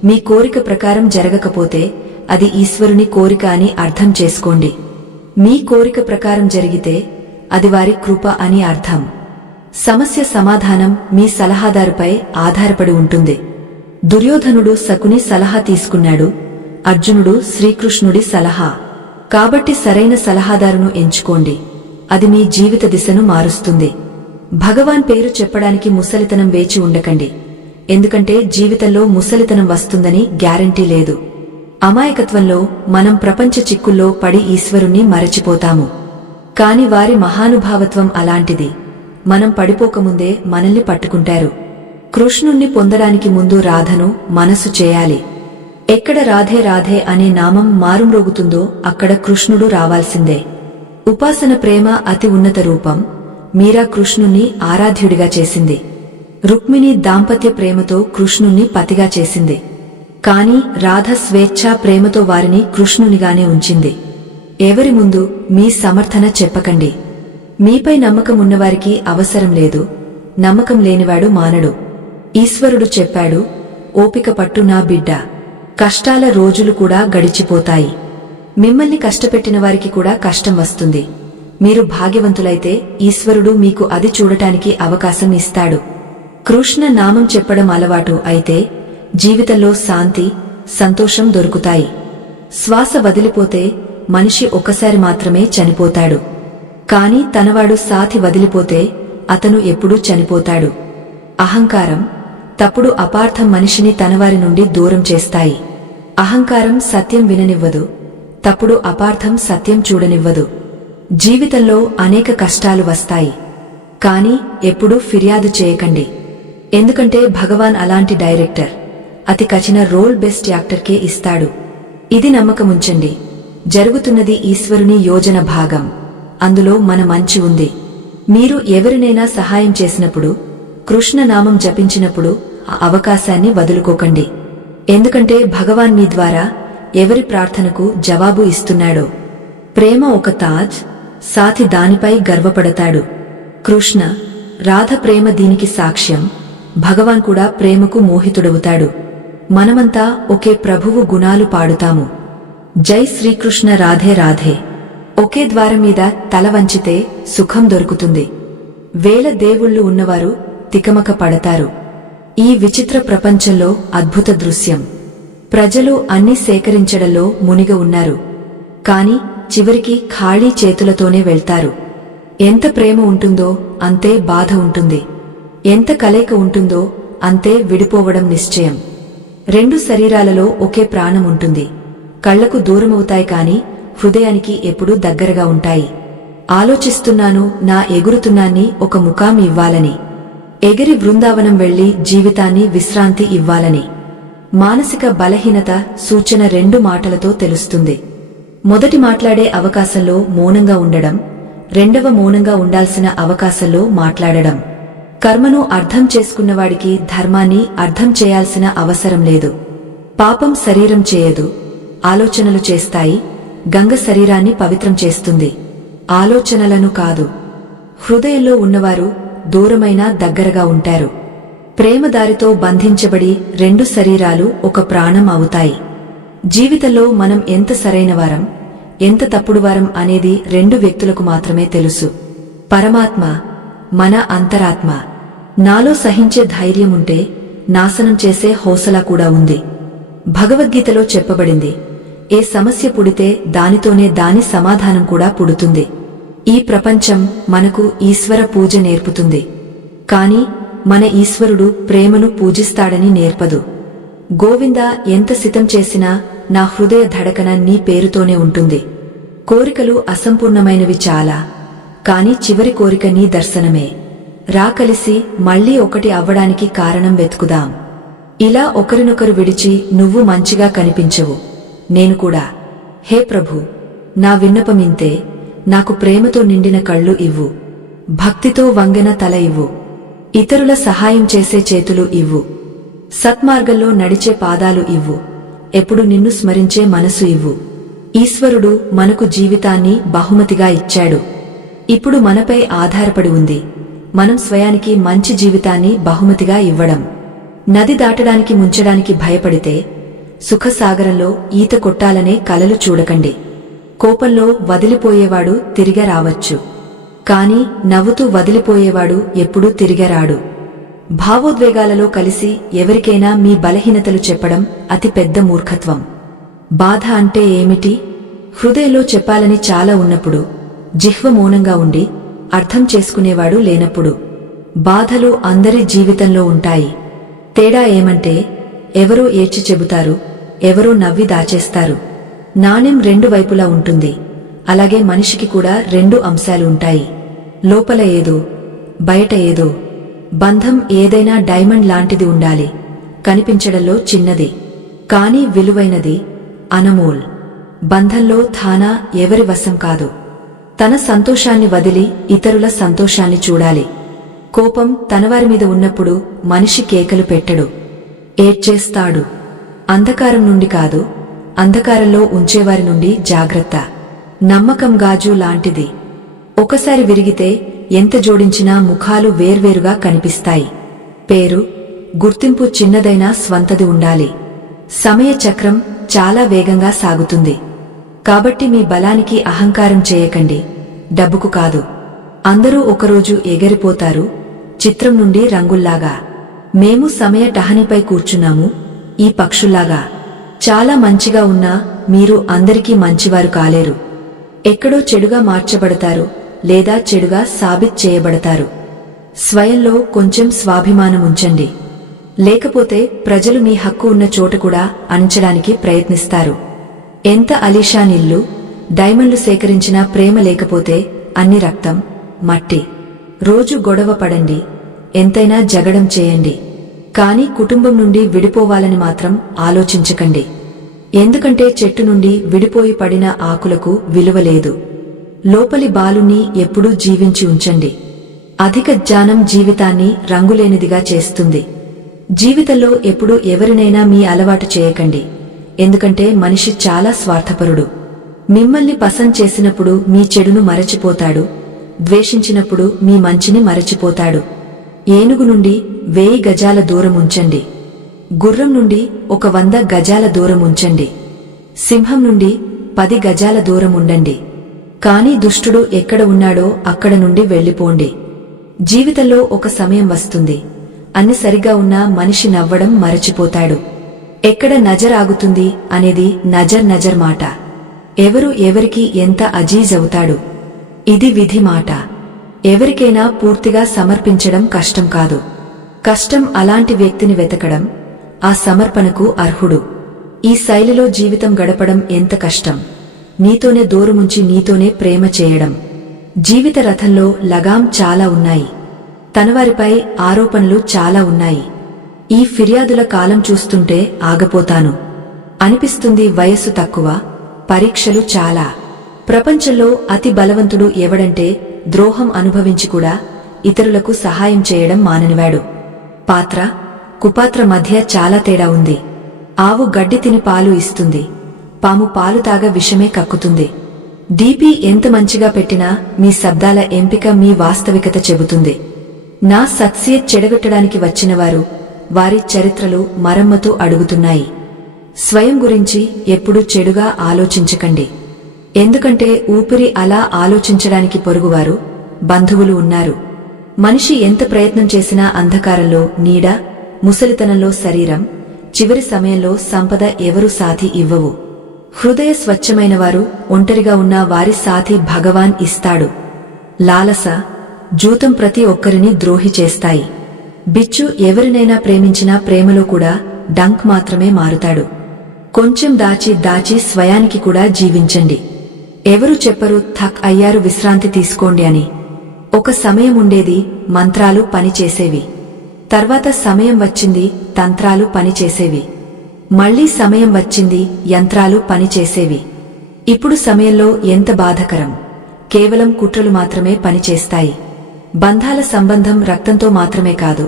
మీ కోరిక ప్రకారం జరగకపోతే అది ఈశ్వరుని కోరిక అని అర్థం చేసుకోండి. మీ కోరిక ప్రకారం జరిగితే అది వారి కృప అని అర్థం. సమస్య సమాధానం మీ సలహాదారుపై ఆధారపడి ఉంటుంది. దుర్యోధనుడు శకుని సలహా తీసుకున్నాడు, అర్జునుడు శ్రీకృష్ణుడి సలహా. కాబట్టి సరైన సలహాదారును ఎంచుకోండి. అది మీ జీవిత దిశను మారుస్తుంది. భగవాన్ పేరు చెప్పడానికి ముసలితనం వేచి ఉండకండి. ఎందుకంటే జీవితంలో ముసలితనం వస్తుందని గ్యారంటీ లేదు. అమాయకత్వంలో మనం ప్రపంచ చిక్కుల్లో పడి ఈశ్వరుణ్ణి మరచిపోతాము. కాని వారి మహానుభావత్వం అలాంటిది. మనం పడిపోకముందే మనల్ని పట్టుకుంటారు. కృష్ణుణ్ణి పొందడానికి ముందు రాధను మనసు చేయాలి. ఎక్కడ రాధే రాధే అనే నామం మారుమ్రోగుతుందో అక్కడ కృష్ణుడు రావాల్సిందే. ఉపాసన ప్రేమ అతి ఉన్నత రూపం. మీరా కృష్ణుణ్ణి ఆరాధ్యుడిగా చేసింది. రుక్మిణి దాంపత్య ప్రేమతో కృష్ణుణ్ణి పతిగా చేసింది. కాని రాధ స్వేచ్ఛా ప్రేమతో వారిని కృష్ణునిగానే ఉంచింది. ఎవరి ముందు మీ సమర్థన చెప్పకండి. మీపై నమ్మకం ఉన్నవారికి అవసరం లేదు. నమ్మకం లేనివాడు మానడు. ఈశ్వరుడు చెప్పాడు, ఓపిక పట్టు నా బిడ్డ. కష్టాల రోజులు కూడా గడిచిపోతాయి. మిమ్మల్ని కష్టపెట్టిన వారికి కూడా కష్టం వస్తుంది. మీరు భాగ్యవంతులైతే ఈశ్వరుడు మీకు అది చూడటానికి అవకాశం ఇస్తాడు. కృష్ణ నామం చెప్పడం అలవాటు అయితే జీవితంలో శాంతి, సంతోషం దొరుకుతాయి. శ్వాస వదిలిపోతే మనిషి ఒక్కసారి మాత్రమే చనిపోతాడు. కాని తనవాడు సాథి వదిలిపోతే అతను ఎప్పుడూ చనిపోతాడు. అహంకారం, తప్పుడు అపార్థం మనిషిని తనవారి నుండి దూరం చేస్తాయి. అహంకారం సత్యం విననివ్వదు. తప్పుడు అపార్థం సత్యం చూడనివ్వదు. జీవితంలో అనేక కష్టాలు వస్తాయి. కాని ఎప్పుడూ ఫిర్యాదు చేయకండి. ఎందుకంటే భగవాన్ అలాంటి డైరెక్టర్. అతి కఠిన రోల్ బెస్ట్ యాక్టర్కే ఇస్తాడు. ఇది నమ్మకముంచండి. జరుగుతున్నది ఈశ్వరుని యోజన భాగం. అందులో మన మంచి ఉంది. మీరు ఎవరినైనా సహాయం చేసినప్పుడు, కృష్ణనామం జపించినప్పుడు ఆ అవకాశాన్ని వదులుకోకండి. ఎందుకంటే భగవాన్ మీ ద్వారా ఎవరి ప్రార్థనకు జవాబు ఇస్తున్నాడో. ప్రేమ ఒక తాజ్, సాథి దానిపై గర్వపడతాడు. కృష్ణ, రాధ ప్రేమ దీనికి సాక్ష్యం. భగవాన్ కూడా ప్రేమకు మోహితుడవుతాడు. మనమంతా ఒకే ప్రభువు గుణాలు పాడుతాము. జై శ్రీకృష్ణ రాధే రాధే. ఒకే ద్వారం మీద తల వంచితే సుఖం దొరుకుతుంది. వేల దేవుళ్ళు ఉన్నవారు తికమక పడతారు. ఈ విచిత్ర ప్రపంచంలో అద్భుత దృశ్యం. ప్రజలు అన్ని సేకరించడంలో మునిగ ఉన్నారు. కాని చివరికి ఖాళీ చేతులతోనే వెళ్తారు. ఎంత ప్రేమ ఉంటుందో అంతే బాధ ఉంటుంది. ఎంత కలయిక ఉంటుందో అంతే విడిపోవడం నిశ్చయం. రెండు శరీరాలలో ఒకే ప్రాణం ఉంటుంది. కళ్లకు దూరమవుతాయి కాని హృదయానికి ఎప్పుడూ దగ్గరగా ఉంటాయి. ఆలోచిస్తున్నాను నా ఎగురుతున్నాన్ని ఒక ముఖాం ఇవ్వాలని. ఎగిరి బృందావనం వెళ్లి జీవితాన్ని విశ్రాంతి ఇవ్వాలని. మానసిక బలహీనత సూచన 2 మాటలతో తెలుస్తుంది. మొదటి మాట్లాడే అవకాశంలో మౌనంగా ఉండడం, రెండవ మౌనంగా ఉండాల్సిన అవకాశంలో మాట్లాడడం. కర్మను అర్థం చేసుకున్నవాడికి ధర్మాన్ని అర్థం చేయాల్సిన అవసరం లేదు. పాపం శరీరం చేయదు, ఆలోచనలు చేస్తాయి. గంగ శరీరాన్ని పవిత్రం చేస్తుంది, ఆలోచనలను కాదు. హృదయంలో ఉన్నవారు దూరమైనా దగ్గరగా ఉంటారు. ప్రేమదారితో బంధించబడి రెండు శరీరాలు ఒక ప్రాణం అవుతాయి. జీవితంలో మనం ఎంత సరైనవారం, ఎంత తప్పుడువారం అనేది రెండు వ్యక్తులకు మాత్రమే తెలుసు. పరమాత్మ, మన అంతరాత్మ. నాలో సహించే ధైర్యముంటే నాశనం చేసే హౌసలా కూడా ఉంది. భగవద్గీతలో చెప్పబడింది, ఏ సమస్య పుడితే దానితోనే దాని సమాధానం కూడా పుడుతుంది. ఈ ప్రపంచం మనకు ఈశ్వర పూజ నేర్పుతుంది, కాని మన ఈశ్వరుడు ప్రేమను పూజిస్తాడని నేర్పదు. గోవిందా ఎంత సితం చేసినా నా హృదయ ధడకన నీ పేరుతోనే ఉంటుంది. కోరికలు అసంపూర్ణమైనవి చాలా, కాని చివరి కోరిక నీ దర్శనమే. రా కలిసి మళ్లీ ఒకటి అవ్వడానికి కారణం వెతుకుదాం. ఇలా ఒకరినొకరు విడిచి నువ్వు మంచిగా కనిపించవు, నేను కూడా. హే ప్రభు, నా విన్నపమింతే. నాకు ప్రేమతో నిండిన కళ్ళు ఇవ్వు, భక్తితో వంగెన తల ఇవ్వు, ఇతరుల సహాయం చేసే చేతులు ఇవ్వు, సత్మార్గంలో నడిచే పాదాలు ఇవ్వు, ఎప్పుడు నిన్ను స్మరించే మనసు ఇవ్వు. ఈశ్వరుడు మనకు జీవితాన్ని బహుమతిగా ఇచ్చాడు. ఇప్పుడు మనపై ఆధారపడి ఉంది మనం స్వయానికి మంచి జీవితాన్ని బహుమతిగా ఇవ్వడం. నది దాటడానికి ముంచడానికి భయపడితే సుఖసాగరంలో ఈత కొట్టాలనే కలలు చూడకండి. కోపంలో వదిలిపోయేవాడు తిరిగి రావచ్చు, కాని నవ్వుతూ వదిలిపోయేవాడు ఎప్పుడూ తిరిగరాడు. భావోద్వేగాలలో కలిసి ఎవరికైనా మీ బలహీనతలు చెప్పడం అతి పెద్ద మూర్ఖత్వం. బాధ అంటే ఏమిటి? హృదయంలో చెప్పాలని చాలా ఉన్నప్పుడు, జిహ్వ మౌనంగా ఉండి అర్థం చేసుకునేవాడు లేనప్పుడు. బాధలు అందరి జీవితంలో ఉంటాయి. తేడా ఏమంటే, ఎవరో ఏడ్చి చెబుతారు, ఎవరో నవ్వి దాచేస్తారు. నాణెం రెండు వైపులా ఉంటుంది. అలాగే మనిషికి కూడా రెండు అంశాలు ఉంటాయి, లోపల ఏదో, బయట ఏదో. బంధం ఏదైనా డైమండ్ లాంటిది ఉండాలి, కనిపించడంలో చిన్నది, కాని విలువైనది, అనమోల్. బంధంలో థానా ఎవరి వశం కాదు. తన సంతోషాన్ని వదిలి ఇతరుల సంతోషాన్ని చూడాలి. కోపం తనవారి మీద ఉన్నప్పుడు మనిషి కేకలు పెట్టడు, ఏడ్చేస్తాడు. అంధకారం నుండి కాదు, అంధకారంలో ఉంచేవారి నుండి జాగ్రత్త. నమ్మకం గాజు లాంటిది, ఒకసారి విరిగితే ఎంత జోడించినా ముఖాలు వేర్వేరుగా కనిపిస్తాయి. పేరు, గుర్తింపు చిన్నదైనా స్వంతది ఉండాలి. సమయ చక్రం చాలా వేగంగా సాగుతుంది. కాబట్టి మీ బలానికి అహంకారం చేయకండి, డబ్బుకు కాదు. అందరూ ఒకరోజు ఎగిరిపోతారు, చిత్రం నుండి రంగుల్లాగా. మేము సమయ టహనిపై కూర్చున్నాము, ఈ పక్షుల్లాగా. చాలా మంచిగా ఉన్నా మీరు అందరికీ మంచివారు కాలేరు. ఎక్కడో చెడుగా మార్చబడతారు, లేదా చెడుగా సాబిత్ చేయబడతారు. స్వయంలో కొంచెం స్వాభిమానం ఉంచండి, లేకపోతే ప్రజలు మీ హక్కు ఉన్న చోట కూడా అణించడానికి ప్రయత్నిస్తారు. ఎంత అలీషాన్ ఇల్లు, డైమండ్లు సేకరించినా ప్రేమ లేకపోతే అన్ని రక్తం, మట్టి. రోజు గొడవ పడండి, ఎంతైనా జగడం చేయండి, కాని కుటుంబం నుండి విడిపోవాలని మాత్రం ఆలోచించకండి. ఎందుకంటే చెట్టు నుండి విడిపోయి పడిన ఆకులకు విలువ లేదు. లోపలి బాలుని ఎప్పుడూ జీవించి ఉంచండి. అధిక జ్ఞానం జీవితాన్ని రంగులేనిదిగా చేస్తుంది. జీవితంలో ఎప్పుడూ ఎవరినైనా మీ అలవాటు చేయకండి, ఎందుకంటే మనిషి చాలా స్వార్థపరుడు. మిమ్మల్ని పసంద్ చేసినప్పుడు మీ చెడును మరచిపోతాడు, ద్వేషించినప్పుడు మీ మంచిని మరచిపోతాడు. ఏనుగు నుండి 1000 గజాల దూరం ఉంచండి, గుర్రం నుండి 100 గజాల దూరం ఉంచండి, సింహం నుండి 10 గజాల దూరం ఉండండి. కాని దుష్టుడు ఎక్కడ ఉన్నాడో అక్కడ నుండి వెళ్లిపోండి. జీవితంలో ఒక సమయం వస్తుంది, అన్ని సరిగా ఉన్నా మనిషి నవ్వడం మరచిపోతాడు. ఎక్కడ నజర్ ఆగుతుంది అనేది నజర్ మాట. ఎవరు ఎవరికి ఎంత అజీజ్ అవుతాడు, ఇది విధి మాట. ఎవరికైనా పూర్తిగా సమర్పించడం కష్టం కాదు. కష్టం అలాంటి వ్యక్తిని వెతకడం, ఆ సమర్పణకు అర్హుడు. ఈ శైలిలో జీవితం గడపడం ఎంత కష్టం. నీతోనే దూరముంచి నీతోనే ప్రేమ చేయడం. జీవిత రథంలో లగాం చాలా ఉన్నాయి, తనవారిపై ఆరోపణలు చాలా ఉన్నాయి. ఈ ఫిర్యాదుల కాలం చూస్తుంటే ఆగపోతాను అనిపిస్తుంది. వయస్సు తక్కువ, పరీక్షలు చాలా. ప్రపంచంలో అతి బలవంతుడు ఎవడంటే ద్రోహం అనుభవించి కూడా ఇతరులకు సహాయం చేయడం మాననివాడు. పాత్ర కుపాత్ర మధ్య చాలా తేడా ఉంది. ఆవు గడ్డి తిని పాలు ఇస్తుంది, పాము పాలు తాగ విషమే కక్కుతుంది. డీపీ ఎంత మంచిగా పెట్టినా మీ శబ్దాల ఎంపిక మీ వాస్తవికత చెబుతుంది. నా సత్సియత్ చెడగొట్టడానికి వచ్చినవారు వారి చరిత్రలు మరమ్మతు అడుగుతున్నాయి. స్వయం గురించి ఎప్పుడూ చెడుగా ఆలోచించకండి. ఎందుకంటే ఊపిరి అలా ఆలోచించడానికి పొరుగువారు, బంధువులు ఉన్నారు. మనిషి ఎంత ప్రయత్నం చేసినా అంధకారంలో నీడ, ముసలితనంలో శరీరం, చివరి సమయంలో సంపద ఎవరూ సాథి ఇవ్వవు. హృదయ స్వచ్ఛమైనవారు, ఒంటరిగా ఉన్న వారి సాథి భగవాన్ ఇస్తాడు. లాలస, జూతం ప్రతి ఒక్కరిని ద్రోహి చేస్తాయి. బిచ్చు ఎవరినైనా ప్రేమించినా ప్రేమలో కూడా డంక్ మాత్రమే మారుతాడు. కొంచెం దాచి దాచి స్వయానికి కూడా జీవించండి. ఎవరు చెప్పరు థక్ అయ్యారు విశ్రాంతి తీసుకోండి అని. ఒక సమయం ఉండేది, మంత్రాలు పనిచేసేవి. తర్వాత సమయం వచ్చింది, తంత్రాలు పనిచేసేవి. మళ్లీ సమయం వచ్చింది, యంత్రాలు పనిచేసేవి. ఇప్పుడు సమయంలో ఎంత బాధకరం. కేవలం కుట్రలు మాత్రమే పనిచేస్తాయి. బంధాల సంబంధం రక్తంతో మాత్రమే కాదు,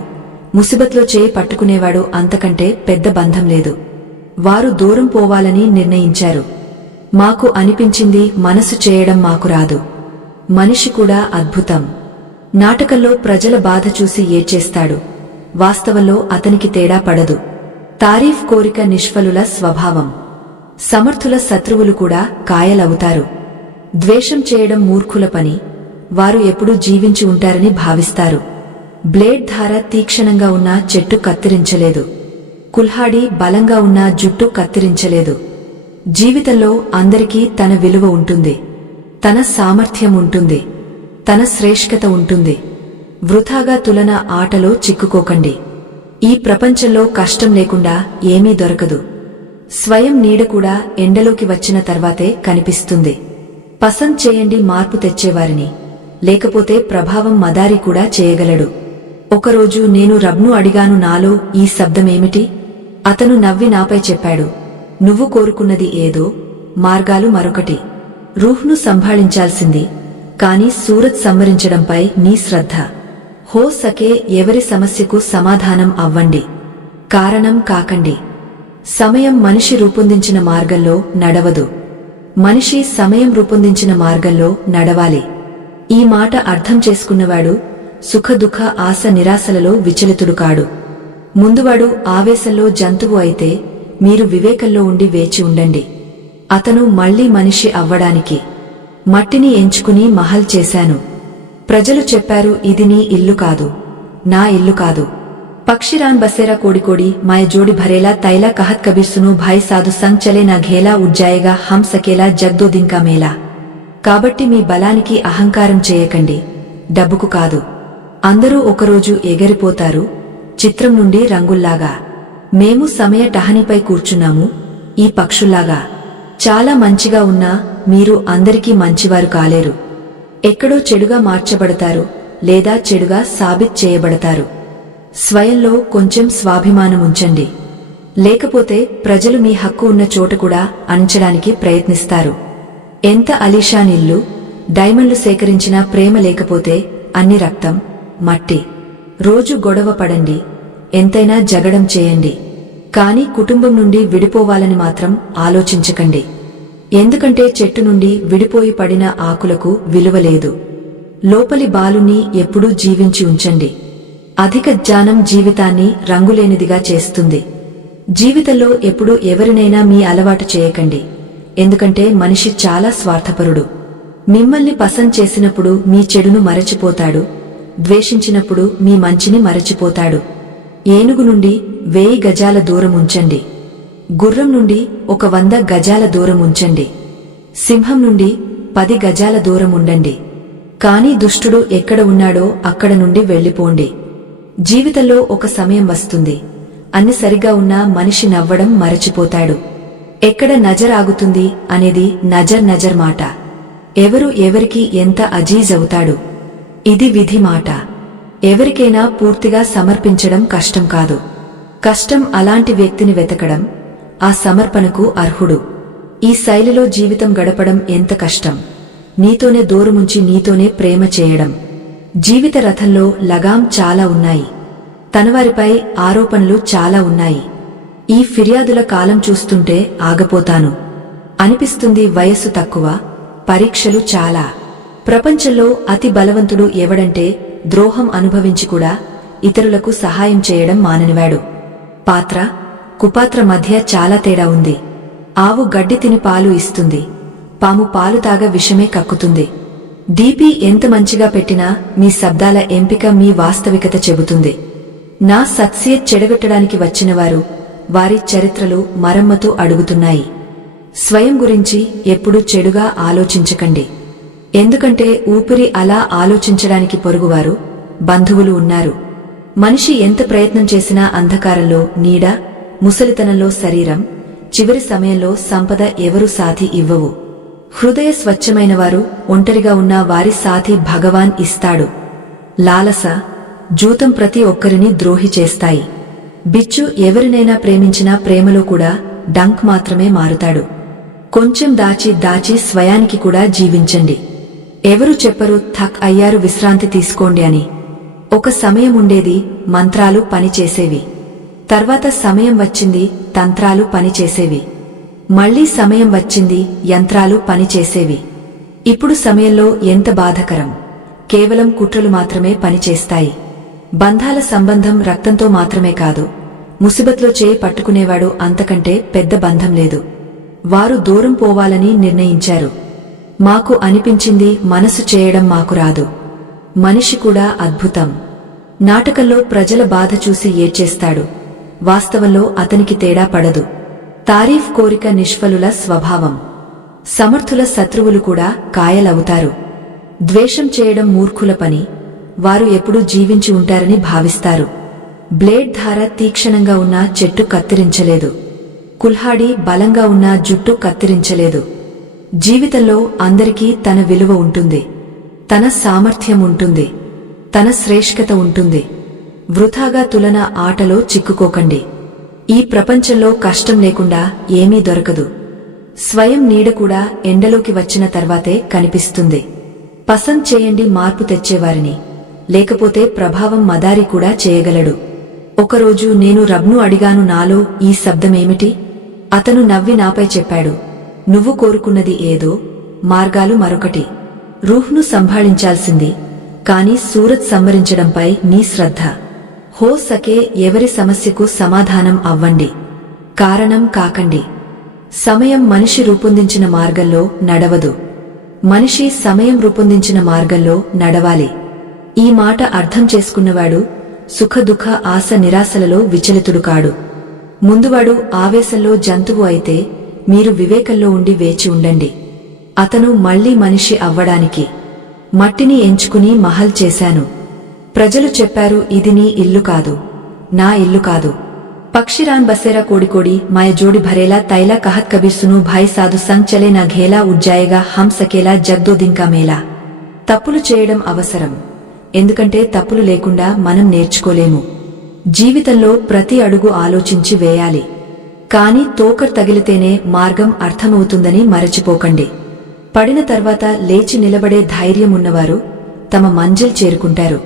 ముసిబత్లో చేయి పట్టుకునేవాడు అంతకంటే పెద్ద బంధం లేదు. వారు దూరం పోవాలని నిర్ణయించారు. మాకు అనిపించింది మనసు చేయడం మాకు రాదు. మనిషి కూడా అద్భుతం. నాటకంలో ప్రజల బాధ చూసి ఏడ్చేస్తాడు, వాస్తవంలో అతనికి తేడా పడదు. తారీఫ్ కోరిక నిష్ఫలుల స్వభావం. సమర్థుల శత్రువులు కూడా కాయలవుతారు. ద్వేషం చేయడం మూర్ఖుల పని. వారు ఎప్పుడూ జీవించి ఉంటారని భావిస్తారు. బ్లేడ్ ధార తీక్షణంగా ఉన్న చెట్టు కత్తిరించలేదు. కుల్హాడి బలంగా ఉన్న జుట్టు కత్తిరించలేదు. జీవితంలో అందరికీ తన విలువ ఉంటుంది, తన సామర్థ్యం ఉంటుంది, తన శ్రేష్ఠత ఉంటుంది. వృథాగా తులన ఆటలో చిక్కుకోకండి. ఈ ప్రపంచంలో కష్టం లేకుండా ఏమీ దొరకదు. స్వయం నీడ కూడా ఎండలోకి వచ్చిన తర్వాతే కనిపిస్తుంది. పసంద్ చేయండి మార్పు తెచ్చేవారిని, లేకపోతే ప్రభావం మదారి కూడా చేయగలడు. ఒకరోజు నేను రబ్ను అడిగాను, నాలో ఈ శబ్దమేమిటి? అతను నవ్వి నాపై చెప్పాడు, నువ్వు కోరుకున్నది ఏదో, మార్గాలు మరొకటి. రూహ్ను సంభాళించాల్సింది, కాని సూరత్ సంవరించడంపై నీ శ్రద్ధ. హో సకే ఎవరి సమస్యకు సమాధానం అవ్వండి, కారణం కాకండి. సమయం మనిషి రూపొందించిన మార్గంలో నడవదు, మనిషి సమయం రూపొందించిన మార్గంలో నడవాలి. ఈ మాట అర్థం చేసుకున్నవాడు సుఖదుఖ ఆశ నిరాశలలో విచలితుడు కాడు. ముందువాడు ఆవేశంలో జంతువు అయితే మీరు వివేకంలో ఉండి వేచి ఉండండి. అతను మళ్లీ మనిషి అవ్వడానికి మట్టిని ఎంచుకుని మహల్ చేశాను. ప్రజలు చెప్పారు, ఇది నీ ఇల్లు కాదు, నా ఇల్లు కాదు. పక్షిరాన్ బసేరా కోడికోడి మాయ జోడి భరేలా తైలా కహత్ కబీర్ సును భాయ్ సాధు సంగ్ చలే నా ఘేలా ఉజ్జాయేగా హం సకేలా జగ్దో దింకా మేలా. కాబట్టి మీ బలానికి అహంకారం చేయకండి, డబ్బుకు కాదు. అందరూ ఒకరోజు ఎగిరిపోతారు, చిత్రం నుండి రంగుల్లాగా. మేము సమయ టహనిపై కూర్చున్నాము, ఈ పక్షుల్లాగా. చాలా మంచిగా ఉన్నా మీరు అందరికీ మంచివారు కాలేరు. ఎక్కడో చెడుగా మార్చబడతారు, లేదా చెడుగా సాబిత్ చేయబడతారు. స్వయంలో కొంచెం స్వాభిమానం ఉంచండి, లేకపోతే ప్రజలు మీ హక్కు ఉన్న చోట కూడా అణించడానికి ప్రయత్నిస్తారు. ఎంత అలీషాన్ ఇల్లు, డైమండ్లు సేకరించినా ప్రేమ లేకపోతే అన్ని రక్తం, మట్టి. రోజు గొడవ పడండి, ఎంతైనా జగడం చేయండి, కాని కుటుంబం నుండి విడిపోవాలని మాత్రం ఆలోచించకండి. ఎందుకంటే చెట్టు నుండి విడిపోయి పడిన ఆకులకు విలువ లేదు. లోపలి బాలుని ఎప్పుడూ జీవించి ఉంచండి. అధిక జ్ఞానం జీవితాన్ని రంగులేనిదిగా చేస్తుంది. జీవితంలో ఎప్పుడూ ఎవరినైనా మీ అలవాటు చేయకండి, ఎందుకంటే మనిషి చాలా స్వార్థపరుడు. మిమ్మల్ని పసంద్ చేసినప్పుడు మీ చెడును మరచిపోతాడు, ద్వేషించినప్పుడు మీ మంచిని మరచిపోతాడు. ఏనుగు నుండి 1000 గజాల దూరం ఉంచండి, గుర్రం నుండి 100 గజాల దూరం ఉంచండి, సింహం నుండి 10 గజాల దూరం ఉండండి. కాని దుష్టుడు ఎక్కడ ఉన్నాడో అక్కడ నుండి వెళ్లిపోండి. జీవితంలో ఒక సమయం వస్తుంది, అన్ని సరిగా ఉన్నా మనిషి నవ్వడం మరచిపోతాడు. ఎక్కడ నజర్ ఆగుతుంది అనేది నజర్ మాట. ఎవరు ఎవరికి ఎంత అజీజ్ అవుతాడు, ఇది విధి మాట. ఎవరికైనా పూర్తిగా సమర్పించడం కష్టం కాదు, కష్టం అలాంటి వ్యక్తిని వెతకడం, ఆ సమర్పణకు అర్హుడు. ఈ శైలిలో జీవితం గడపడం ఎంత కష్టం. నీతోనే దూరముంచి నీతోనే ప్రేమ చేయడం. జీవిత రథంలో లగాం చాలా ఉన్నాయి. తనవారిపై ఆరోపణలు చాలా ఉన్నాయి. ఈ ఫిర్యాదుల కాలం చూస్తుంటే ఆగపోతాను అనిపిస్తుంది. వయస్సు తక్కువ, పరీక్షలు చాలా. ప్రపంచంలో అతి బలవంతుడు ఎవడంటే ద్రోహం అనుభవించి కూడా ఇతరులకు సహాయం చేయడం మాననివాడు. పాత్ర, కుపాత్ర మధ్య చాలా తేడా ఉంది. ఆవు గడ్డి తిని పాలు ఇస్తుంది, పాము పాలు తాగ విషమే కక్కుతుంది. డీపీ ఎంత మంచిగా పెట్టినా మీ శబ్దాల ఎంపిక మీ వాస్తవికత చెబుతుంది. నా సత్సియత్ చెడగొట్టడానికి వచ్చినవారు వారి చరిత్రలు మరమ్మతు అడుగుతున్నాయి. స్వయం గురించి ఎప్పుడూ చెడుగా ఆలోచించకండి. ఎందుకంటే ఊపిరి అలా ఆలోచించడానికి పొరుగువారు, బంధువులు ఉన్నారు. మనిషి ఎంత ప్రయత్నం చేసినా అంధకారంలో నీడ, ముసలితనంలో శరీరం, చివరి సమయంలో సంపద ఎవరూ సాథి ఇవ్వవు. హృదయ స్వచ్ఛమైనవారు, ఒంటరిగా ఉన్న వారి సాథి భగవాన్ ఇస్తాడు. లాలస, జూతం ప్రతి ఒక్కరిని ద్రోహి చేస్తాయి. బిచ్చు ఎవరినైనా ప్రేమించినా ప్రేమలో కూడా డంక్ మాత్రమే మారుతాడు. కొంచెం దాచి దాచి స్వయానికి కూడా జీవించండి. ఎవరు చెప్పరు థక్ అయ్యారు విశ్రాంతి తీసుకోండి అని. ఒక సమయం ఉండేది, మంత్రాలు పనిచేసేవి. తర్వాత సమయం వచ్చింది, తంత్రాలు పనిచేసేవి. మళ్లీ సమయం వచ్చింది, యంత్రాలు పనిచేసేవి. ఇప్పుడు సమయంలో ఎంత బాధకరం. కేవలం కుట్రలు మాత్రమే పనిచేస్తాయి. బంధాల సంబంధం రక్తంతో మాత్రమే కాదు, ముసిబత్లో చేయి పట్టుకునేవాడు అంతకంటే పెద్ద బంధం లేదు. వారు దూరం పోవాలని నిర్ణయించారు. మాకు అనిపించింది మనసు చేయడం మాకు రాదు. మనిషి కూడా అద్భుతం. నాటకంలో ప్రజల బాధ చూసి ఏడ్చేస్తాడు, వాస్తవంలో అతనికి తేడా పడదు. తారీఫ్ కోరిక నిష్ఫలుల స్వభావం. సమర్థుల శత్రువులు కూడా కాయలవుతారు. ద్వేషం చేయడం మూర్ఖుల పని. వారు ఎప్పుడూ జీవించి ఉంటారని భావిస్తారు. బ్లేడ్ ధార తీక్షణంగా ఉన్న చెట్టు కత్తిరించలేదు. కుల్హాడి బలంగా ఉన్న జుట్టు కత్తిరించలేదు. జీవితంలో అందరికీ తన విలువ ఉంటుంది, తన సామర్థ్యం ఉంటుంది, తన శ్రేష్ఠత ఉంటుంది. వృథాగా తులన ఆటలో చిక్కుకోకండి. ఈ ప్రపంచంలో కష్టం లేకుండా ఏమీ దొరకదు. స్వయం నీడ కూడా ఎండలోకి వచ్చిన తర్వాతే కనిపిస్తుంది. పసంద్ చేయండి మార్పు తెచ్చేవారిని, లేకపోతే ప్రభావం మదారి కూడా చేయగలడు. ఒకరోజు నేను రబ్ను అడిగాను, నాలో ఈ శబ్దమేమిటి? అతను నవ్వి నాపై చెప్పాడు, నువ్వు కోరుకున్నది ఏదో, మార్గాలు మరొకటి. రూహ్ను సంభాళించాల్సింది, కాని సూరత్ సంవరించడంపై నీ శ్రద్ధ. హో సకే ఎవరి సమస్యకు సమాధానం అవ్వండి, కారణం కాకండి. సమయం మనిషి రూపొందించిన మార్గంలో నడవదు, మనిషి సమయం రూపొందించిన మార్గంలో నడవాలి. ఈ మాట అర్థం చేసుకున్నవాడు సుఖదుఖ ఆశ నిరాశలలో విచలితుడు కాడు. ముందువాడు ఆవేశంలో జంతువు అయితే మీరు వివేకంలో ఉండి వేచి ఉండండి. అతను మళ్లీ మనిషి అవ్వడానికి మట్టిని ఎంచుకుని మహల్ చేశాను. ప్రజలు చెప్పారు, ఇది నీ ఇల్లు కాదు, నా ఇల్లు కాదు. పక్షిరాన్ బసేరా కోడికోడి మాయ జోడి భరేలా తైలా కహత్ కబీర్ సును భాయ్ సాధు సంగ్ చలే నా ఘేలా ఉజ్జాయేగా హం సకేలా జగ్దో దింకా మేలా. తప్పులు చేయడం అవసరం, ఎందుకంటే తప్పులు లేకుండా మనం నేర్చుకోలేము. జీవితంలో ప్రతి అడుగు ఆలోచించి వేయాలి. కాని తోకర్ తగిలితేనే మార్గం అర్థమవుతుందని మరచిపోకండి. పడిన తర్వాత లేచి నిలబడే ధైర్యం ఉన్నవారు తమ మంజిల్ చేరుకుంటారు.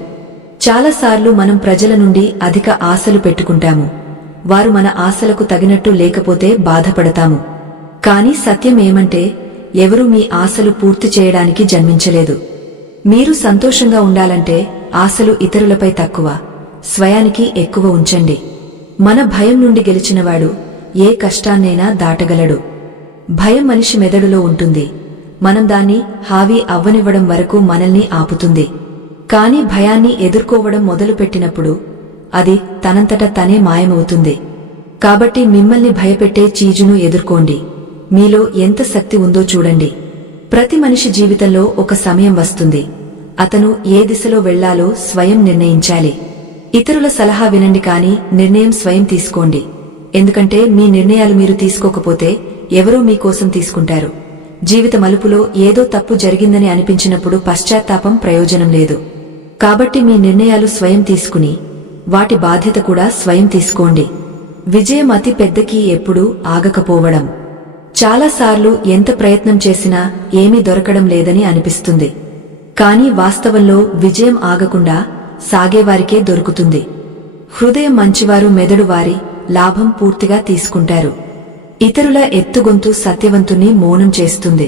చాలాసార్లు మనం ప్రజల నుండి అధిక ఆశలు పెట్టుకుంటాము. వారు మన ఆశలకు తగినట్టు లేకపోతే బాధపడతాము. కాని సత్యం ఏమంటే ఎవరూ మీ ఆశలు పూర్తి చేయడానికి జన్మించలేదు. మీరు సంతోషంగా ఉండాలంటే ఆశలు ఇతరులపై తక్కువ, స్వయానికి ఎక్కువ ఉంచండి. మన భయం నుండి గెలిచినవాడు ఏ కష్టాన్నైనా దాటగలడు. భయం మనిషి మెదడులో ఉంటుంది, మనం దాన్ని హావీ అవ్వనివ్వడం వరకు మనల్ని ఆపుతుంది. కాని భయాన్ని ఎదుర్కోవడం మొదలుపెట్టినప్పుడు అది తనంతట తనే మాయమవుతుంది. కాబట్టి మిమ్మల్ని భయపెట్టే చీజును ఎదుర్కోండి. మీలో ఎంత శక్తి ఉందో చూడండి. ప్రతి మనిషి జీవితంలో ఒక సమయం వస్తుంది, అతను ఏ దిశలో వెళ్లాలో స్వయం నిర్ణయించాలి. ఇతరుల సలహా వినండి, కాని నిర్ణయం స్వయం తీసుకోండి. ఎందుకంటే మీ నిర్ణయాలు మీరు తీసుకోకపోతే ఎవరో మీకోసం తీసుకుంటారు. జీవిత మలుపులో ఏదో తప్పు జరిగిందని అనిపించినప్పుడు పశ్చాత్తాపం ప్రయోజనం లేదు. కాబట్టి మీ నిర్ణయాలు స్వయం తీసుకుని వాటి బాధ్యత కూడా స్వయం తీసుకోండి. విజయం అతి పెద్దకి ఎప్పుడూ ఆగకపోవడం. చాలాసార్లు ఎంత ప్రయత్నం చేసినా ఏమీ దొరకడం లేదని అనిపిస్తుంది. కానీ వాస్తవంలో విజయం ఆగకుండా సాగేవారికే దొరుకుతుంది. హృదయం మంచివారు మెదడు వారి లాభం పూర్తిగా తీసుకుంటారు. ఇతరుల ఎత్తుగొంతు సత్యవంతుని మౌనం చేస్తుంది.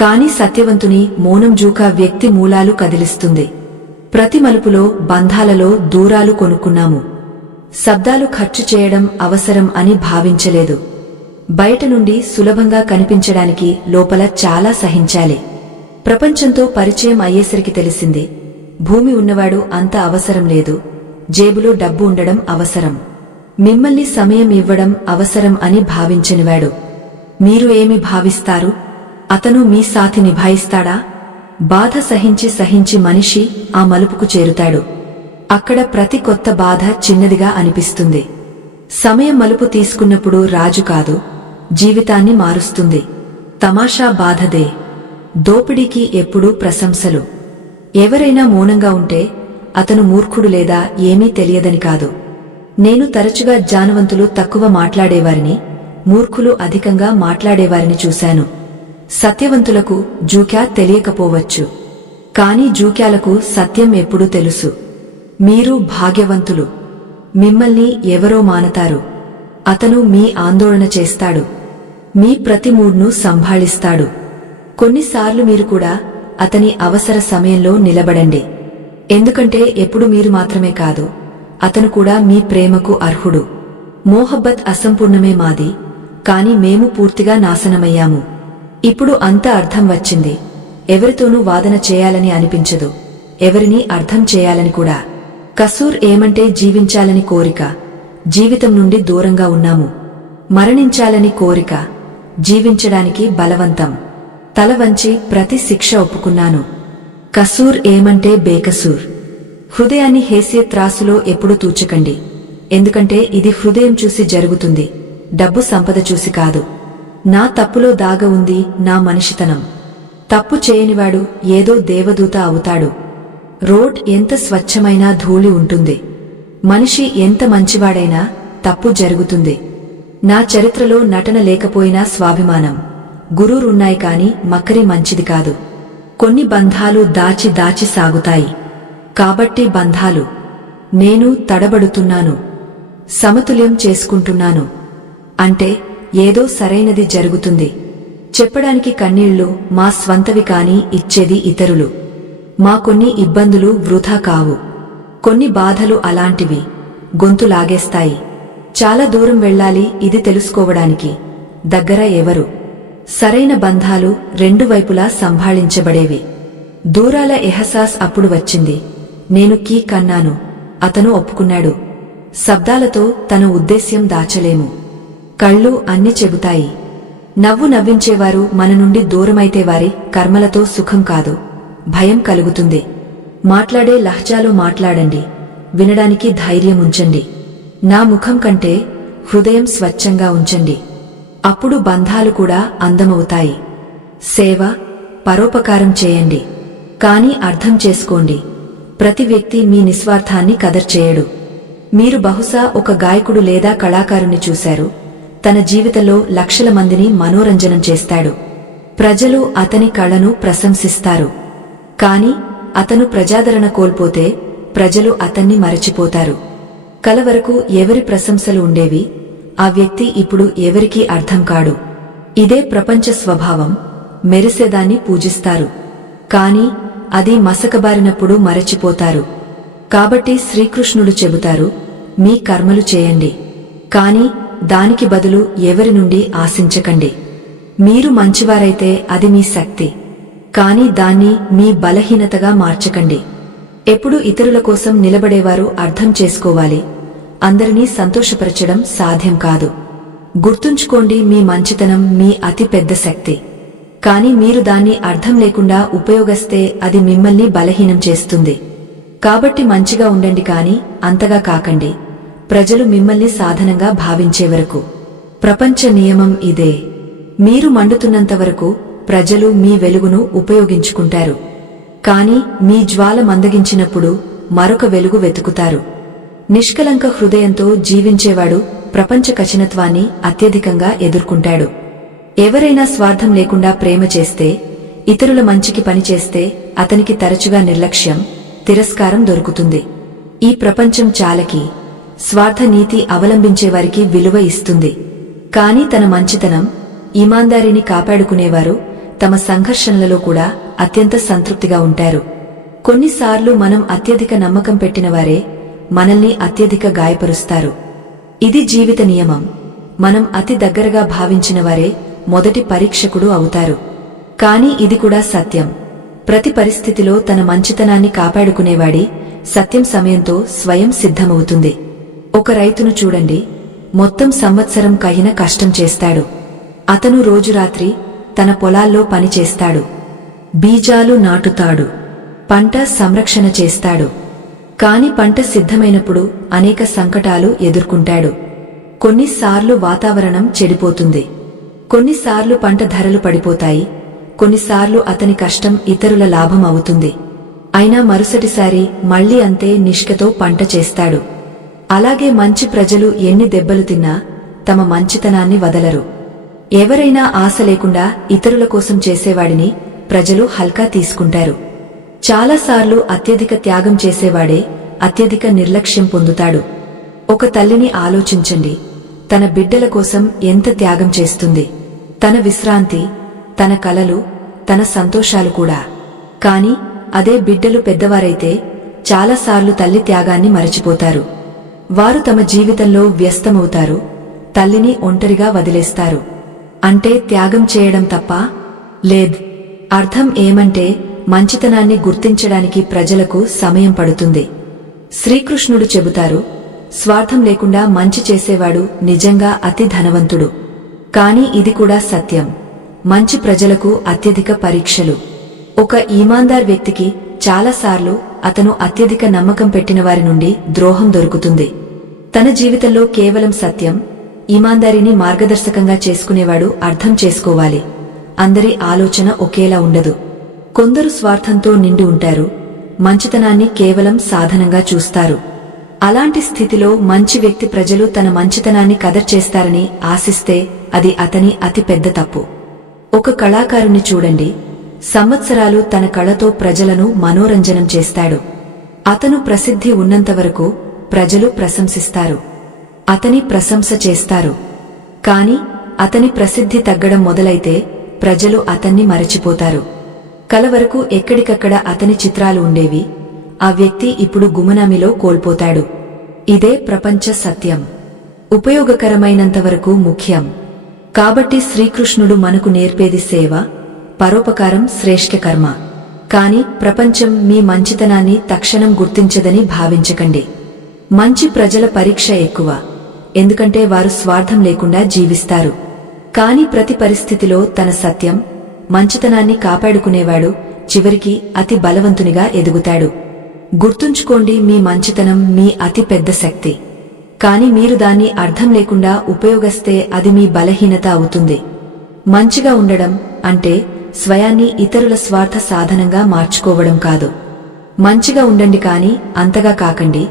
కాని సత్యవంతుని మౌనం జూకా వ్యక్తి మూలాలు కదిలిస్తుంది. ప్రతి మలుపులో బంధాలలో దూరాలు కొనుక్కున్నాము. శబ్దాలు ఖర్చు చేయడం అవసరం అని భావించలేదు. బయట నుండి సులభంగా కనిపించడానికి లోపల చాలా సహించాలి. ప్రపంచంతో పరిచయం అయ్యేసరికి తెలిసింది, భూమి ఉన్నవాడు అంత అవసరం లేదు, జేబులో డబ్బు ఉండడం అవసరం, మిమ్మల్ని సమయం ఇవ్వడం అవసరం అని భావించనివాడు. మీరు ఏమి భావిస్తారు? అతను మీ సాథి నిభాయిస్తాడా? బాధ సహించి సహించి మనిషి ఆ మలుపుకు చేరుతాడు. అక్కడ ప్రతి కొత్త బాధ చిన్నదిగా అనిపిస్తుంది. సమయం మలుపు తీసుకున్నప్పుడు రాజు కాదు, జీవితాన్ని మారుస్తుంది. తమాషా బాధదే. దోపిడీకి ఎప్పుడూ ప్రశంసలు. ఎవరైనా మౌనంగా ఉంటే అతను మూర్ఖుడు లేదా ఏమీ తెలియదని కాదు. నేను తరచుగా జానవంతులు తక్కువ మాట్లాడేవారిని, మూర్ఖులు అధికంగా మాట్లాడేవారిని చూశాను. సత్యవంతులకు జూక్యా తెలియకపోవచ్చు, కాని జూక్యాలకు సత్యం ఎప్పుడూ తెలుసు. మీరు భాగ్యవంతులు. మిమ్మల్ని ఎవరో మానతారు. అతను మీ ఆందోళన చేస్తాడు, మీ ప్రతి మూడ్ను సంభాళిస్తాడు. కొన్నిసార్లు మీరు కూడా అతని అవసర సమయంలో నిలబడండి. ఎందుకంటే ఎప్పుడు మీరు మాత్రమే కాదు, అతను కూడా మీ ప్రేమకు అర్హుడు. మోహబ్బత్ అసంపూర్ణమే మాది, కాని మేము పూర్తిగా నాశనమయ్యాము. ఇప్పుడు అంత అర్థం వచ్చింది. ఎవరితోనూ వాదన చేయాలని అనిపించదు, ఎవరిని అర్థం చేయాలని కూడా. కసూర్ ఏమంటే జీవించాలని కోరిక, జీవితం నుండి దూరంగా ఉన్నాము. మరణించాలని కోరిక, జీవించడానికి బలవంతం. తల వంచి ప్రతి శిక్ష ఒప్పుకున్నాను. కసూర్ ఏమంటే బేకసూర్. హృదయాన్ని హేసియత్ త్రాసులో ఎప్పుడు తూచకండి, ఎందుకంటే ఇది హృదయం చూసి జరుగుతుంది, డబ్బు సంపద చూసి కాదు. నా తప్పులో దాగ ఉంది నా మనిషితనం. తప్పు చేయనివాడు ఏదో దేవదూత అవుతాడు. రోడ్ ఎంత స్వచ్ఛమైనా ధూళి ఉంటుంది. మనిషి ఎంత మంచివాడైనా తప్పు జరుగుతుంది. నా చరిత్రలో నటన లేకపోయినా స్వాభిమానం, గురూరున్నాయి కాని మక్కరి మంచిది కాదు. కొన్ని బంధాలు దాచి దాచి సాగుతాయి. కాబట్టి బంధాలు. నేను తడబడుతున్నాను, సమతుల్యం చేసుకుంటున్నాను. అంటే ఏదో సరైనది జరుగుతుంది. చెప్పడానికి కన్నీళ్లు మా స్వంతవి కాని ఇచ్చేది ఇతరులు. మా కొన్ని ఇబ్బందులు వృధా కావు. కొన్ని బాధలు అలాంటివి, గొంతు లాగేస్తాయి. చాలా దూరం వెళ్ళాలి ఇది తెలుసుకోవడానికి. దగ్గర ఎవరు? సరైన బంధాలు రెండు వైపులా సంభాళించబడేవి. దూరాల ఎహసాస్ అప్పుడు వచ్చింది. నేను కీ కన్నాను, అతను ఒప్పుకున్నాడు. శబ్దాలతో తన ఉద్దేశ్యం దాచలేము. కళ్ళు అన్ని చెబుతాయి. నవ్వు నవ్వించేవారు మన నుండి దూరమైతే వారి కర్మలతో సుఖం కాదు, భయం కలుగుతుంది. మాట్లాడే లహజాలో మాట్లాడండి, వినడానికి ధైర్యం ఉంచండి. నా ముఖం కంటే హృదయం స్వచ్ఛంగా ఉంచండి. అప్పుడు బంధాలు కూడా అందమవుతాయి. సేవ, పరోపకారం చేయండి. కాని అర్థం చేసుకోండి, ప్రతి వ్యక్తి మీ నిస్వార్థాన్ని కదర్ చేయడు. మీరు బహుశా ఒక గాయకుడు లేదా కళాకారుని చూశారు. తన జీవితంలో లక్షల మందిని మనోరంజనం చేస్తాడు. ప్రజలు అతని కళను ప్రశంసిస్తారు. కాని అతను ప్రజాదరణ కోల్పోతే ప్రజలు అతన్ని మరచిపోతారు. కల వరకు ఎవరి ప్రశంసలు ఉండేవి, ఆ వ్యక్తి ఇప్పుడు ఎవరికీ అర్థం కాడు. ఇదే ప్రపంచ స్వభావం. మెరిసేదాన్ని పూజిస్తారు, కాని అది మసకబారినప్పుడు మరచిపోతారు. కాబట్టి శ్రీకృష్ణుడు చెబుతారు, మీ కర్మలు చేయండి, కాని దానికి బదులు ఎవరి నుండి ఆశించకండి. మీరు మంచివారైతే అది మీ శక్తి, కాని దాన్ని మీ బలహీనతగా మార్చకండి. ఎప్పుడు ఇతరుల కోసం నిలబడేవారు అర్థం చేసుకోవాలి, అందరినీ సంతోషపరచడం సాధ్యం కాదు. గుర్తుంచుకోండి, మీ మంచితనం మీ అతి పెద్ద శక్తి. కాని మీరు దాన్ని అర్థం లేకుండా ఉపయోగిస్తే అది మిమ్మల్ని బలహీనం చేస్తుంది. కాబట్టి మంచిగా ఉండండి, కాని అంతగా కాకండి, ప్రజలు మిమ్మల్ని సాధనంగా భావించే వరకు. ప్రపంచ నియమం ఇదే. మీరు మండుతున్నంతవరకు ప్రజలు మీ వెలుగును ఉపయోగించుకుంటారు. కాని మీ జ్వాల మందగించినప్పుడు మరొక వెలుగు వెతుకుతారు. నిష్కలంక హృదయంతో జీవించేవాడు ప్రపంచ కఠినత్వాన్ని అత్యధికంగా ఎదుర్కొంటాడు. ఎవరైనా స్వార్థం లేకుండా ప్రేమ చేస్తే, ఇతరుల మంచికి పనిచేస్తే అతనికి తరచుగా నిర్లక్ష్యం, తిరస్కారం దొరుకుతుంది. ఈ ప్రపంచం చాలకి స్వార్థ నీతి అవలంబించేవారికి విలువ ఇస్తుంది. కాని తన మంచితనం, ఈమాందారీని కాపాడుకునేవారు తమ సంఘర్షణలలో కూడా అత్యంత సంతృప్తిగా ఉంటారు. కొన్నిసార్లు మనం అత్యధిక నమ్మకం పెట్టినవారే మనల్ని అత్యధిక గాయపరుస్తారు. ఇది జీవిత నియమం. మనం అతి దగ్గరగా భావించిన వారే మొదటి పరీక్షకుడు అవుతారు. కాని ఇది కూడా సత్యం. ప్రతి పరిస్థితిలో తన మంచితనాన్ని కాపాడుకునేవాడి సత్యం సమయంతో స్వయం సిద్ధమవుతుంది. ఒక రైతును చూడండి. మొత్తం సంవత్సరం కహిన కష్టం చేస్తాడు. అతను రోజురాత్రి తన పొలాల్లో పనిచేస్తాడు. బీజాలు నాటుతాడు. పంట సంరక్షణ చేస్తాడు. కాని పంట సిద్ధమైనప్పుడు అనేక సంకటాలు ఎదుర్కొంటాడు. కొన్నిసార్లు వాతావరణం చెడిపోతుంది. కొన్నిసార్లు పంట ధరలు పడిపోతాయి. కొన్నిసార్లు అతని కష్టం ఇతరుల లాభం అవుతుంది. అయినా మరుసటిసారి మళ్లీ అంతే నిష్ఠతో పంట చేస్తాడు. అలాగే మంచి ప్రజలు ఎన్ని దెబ్బలు తిన్నా తమ మంచితనాన్ని వదలరు. ఎవరైనా ఆశ లేకుండా ఇతరుల కోసం చేసేవాడిని ప్రజలు హల్కా తీసుకుంటారు. చాలాసార్లు అత్యధిక త్యాగం చేసేవాడే అత్యధిక నిర్లక్ష్యం పొందుతాడు. ఒక తల్లిని ఆలోచించండి. తన బిడ్డల కోసం ఎంత త్యాగం చేస్తుంది. తన విశ్రాంతి, తన కలలు, తన సంతోషాలు కూడా. కాని అదే బిడ్డలు పెద్దవారైతే చాలాసార్లు తల్లి త్యాగాన్ని మరచిపోతారు. వారు తమ జీవితంలో వ్యస్తమవుతారు. తల్లిని ఒంటరిగా వదిలేస్తారు. అంటే త్యాగం చేయడం తప్ప? లేదు. అర్థం ఏమంటే మంచితనాన్ని గుర్తించడానికి ప్రజలకు సమయం పడుతుంది. శ్రీకృష్ణుడు చెబుతారు, స్వార్థం లేకుండా మంచి చేసేవాడు నిజంగా అతి ధనవంతుడు. కాని ఇది కూడా సత్యం. మంచి ప్రజలకు అత్యధిక పరీక్షలు. ఒక ఈమాందార్ వ్యక్తికి చాలాసార్లు అతను అత్యధిక నమ్మకం పెట్టిన వారి నుండి ద్రోహం దొరుకుతుంది. తన జీవితంలో కేవలం సత్యం, ఈమాందారీని మార్గదర్శకంగా చేసుకునేవాడు అర్థం చేసుకోవాలి. అందరి ఆలోచన ఒకేలా ఉండదు. కొందరు స్వార్థంతో నిండి ఉంటారు. మంచితనాన్ని కేవలం సాధనంగా చూస్తారు. అలాంటి స్థితిలో మంచి వ్యక్తి ప్రజలు తన మంచితనాన్ని కదర్ చేస్తారని ఆశిస్తే అది అతని అతి పెద్ద తప్పు. ఒక కళాకారుని చూడండి. సంవత్సరాలు తన కళతో ప్రజలను మనోరంజనం చేస్తాడు. అతను ప్రసిద్ధి ఉన్నంతవరకు ప్రజలు ప్రశంసిస్తారు. అతని ప్రశంస చేస్తారు. కాని అతని ప్రసిద్ధి తగ్గడం మొదలైతే ప్రజలు అతన్ని మరచిపోతారు. కల వరకు ఎక్కడికక్కడ అతని చిత్రాలు ఉండేవి. ఆ వ్యక్తి ఇప్పుడు గుమనామిలో కోల్పోతాడు. ఇదే ప్రపంచ సత్యం. ఉపయోగకరమైనంతవరకు ముఖ్యం. కాబట్టి శ్రీకృష్ణుడు మనకు నేర్పేది సేవ, పరోపకారం శ్రేష్ఠ కర్మ. కాని ప్రపంచం మీ మంచితనాన్ని తక్షణం గుర్తించదని భావించకండి. మంచి ప్రజల పరీక్ష ఎక్కువ. ఎందుకంటే వారు స్వార్థం లేకుండా జీవిస్తారు. కాని ప్రతి పరిస్థితిలో తన సత్యం, మంచితనాన్ని కాపాడుకునేవాడు చివరికి అతి బలవంతునిగా ఎదుగుతాడు. గుర్తుంచుకోండి, మీ మంచితనం మీ అతి పెద్ద శక్తి. కాని మీరు దాన్ని అర్థం లేకుండా ఉపయోగిస్తే అది మీ బలహీనత అవుతుంది. మంచిగా ఉండడం అంటే స్వయాన్ని ఇతరుల స్వార్థ సాధనంగా మార్చుకోవడం కాదు. మంచిగా ఉండండి కాని అంతగా కాకండి.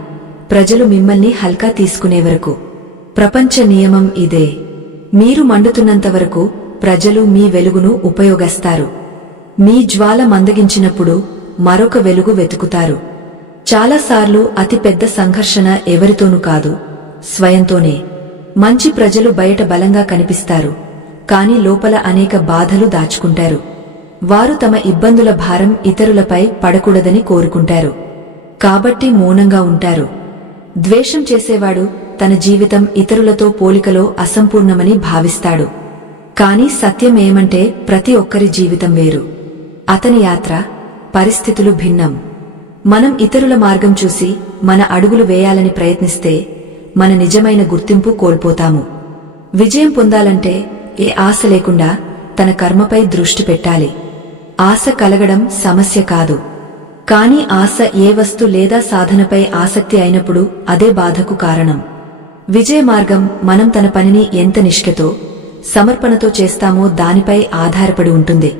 ప్రజలు మిమ్మల్ని హల్కా తీసుకునే వరకు. ప్రపంచ నియమం ఇదే. మీరు మండుతున్నంతవరకు ప్రజలు మీ వెలుగును ఉపయోగిస్తారు. మీ జ్వాల మందగించినప్పుడు మరొక వెలుగు వెతుకుతారు. చాలాసార్లు అతి పెద్ద సంఘర్షణ ఎవరితోనూ కాదు, స్వయంతోనే. మంచి ప్రజలు బయట బలంగా కనిపిస్తారు. కాని లోపల అనేక బాధలు దాచుకుంటారు. వారు తమ ఇబ్బందుల భారం ఇతరులపై పడకూడదని కోరుకుంటారు. కాబట్టి మౌనంగా ఉంటారు. ద్వేషం చేసేవాడు తన జీవితం ఇతరులతో పోలికలో అసంపూర్ణమని భావిస్తాడు. కాని సత్యం ఏమంటే ప్రతి ఒక్కరి జీవితం వేరు. అతని యాత్ర, పరిస్థితులు భిన్నం. మనం ఇతరుల మార్గం చూసి మన అడుగులు వేయాలని ప్రయత్నిస్తే మన నిజమైన గుర్తింపు కోల్పోతాము. విజయం పొందాలంటే ఏ ఆశ లేకుండా తన కర్మపై దృష్టి పెట్టాలి. ఆశ కలగడం సమస్య కాదు. కాని ఆశ ఏ వస్తు లేదా సాధనపై ఆసక్తి అయినప్పుడు అదే బాధకు కారణం. విజయ మార్గం మనం తన పనిని ఎంత నిష్ఠతో, సమర్పణతో చేస్తామో దానిపై ఆధారపడి ఉంటుంది.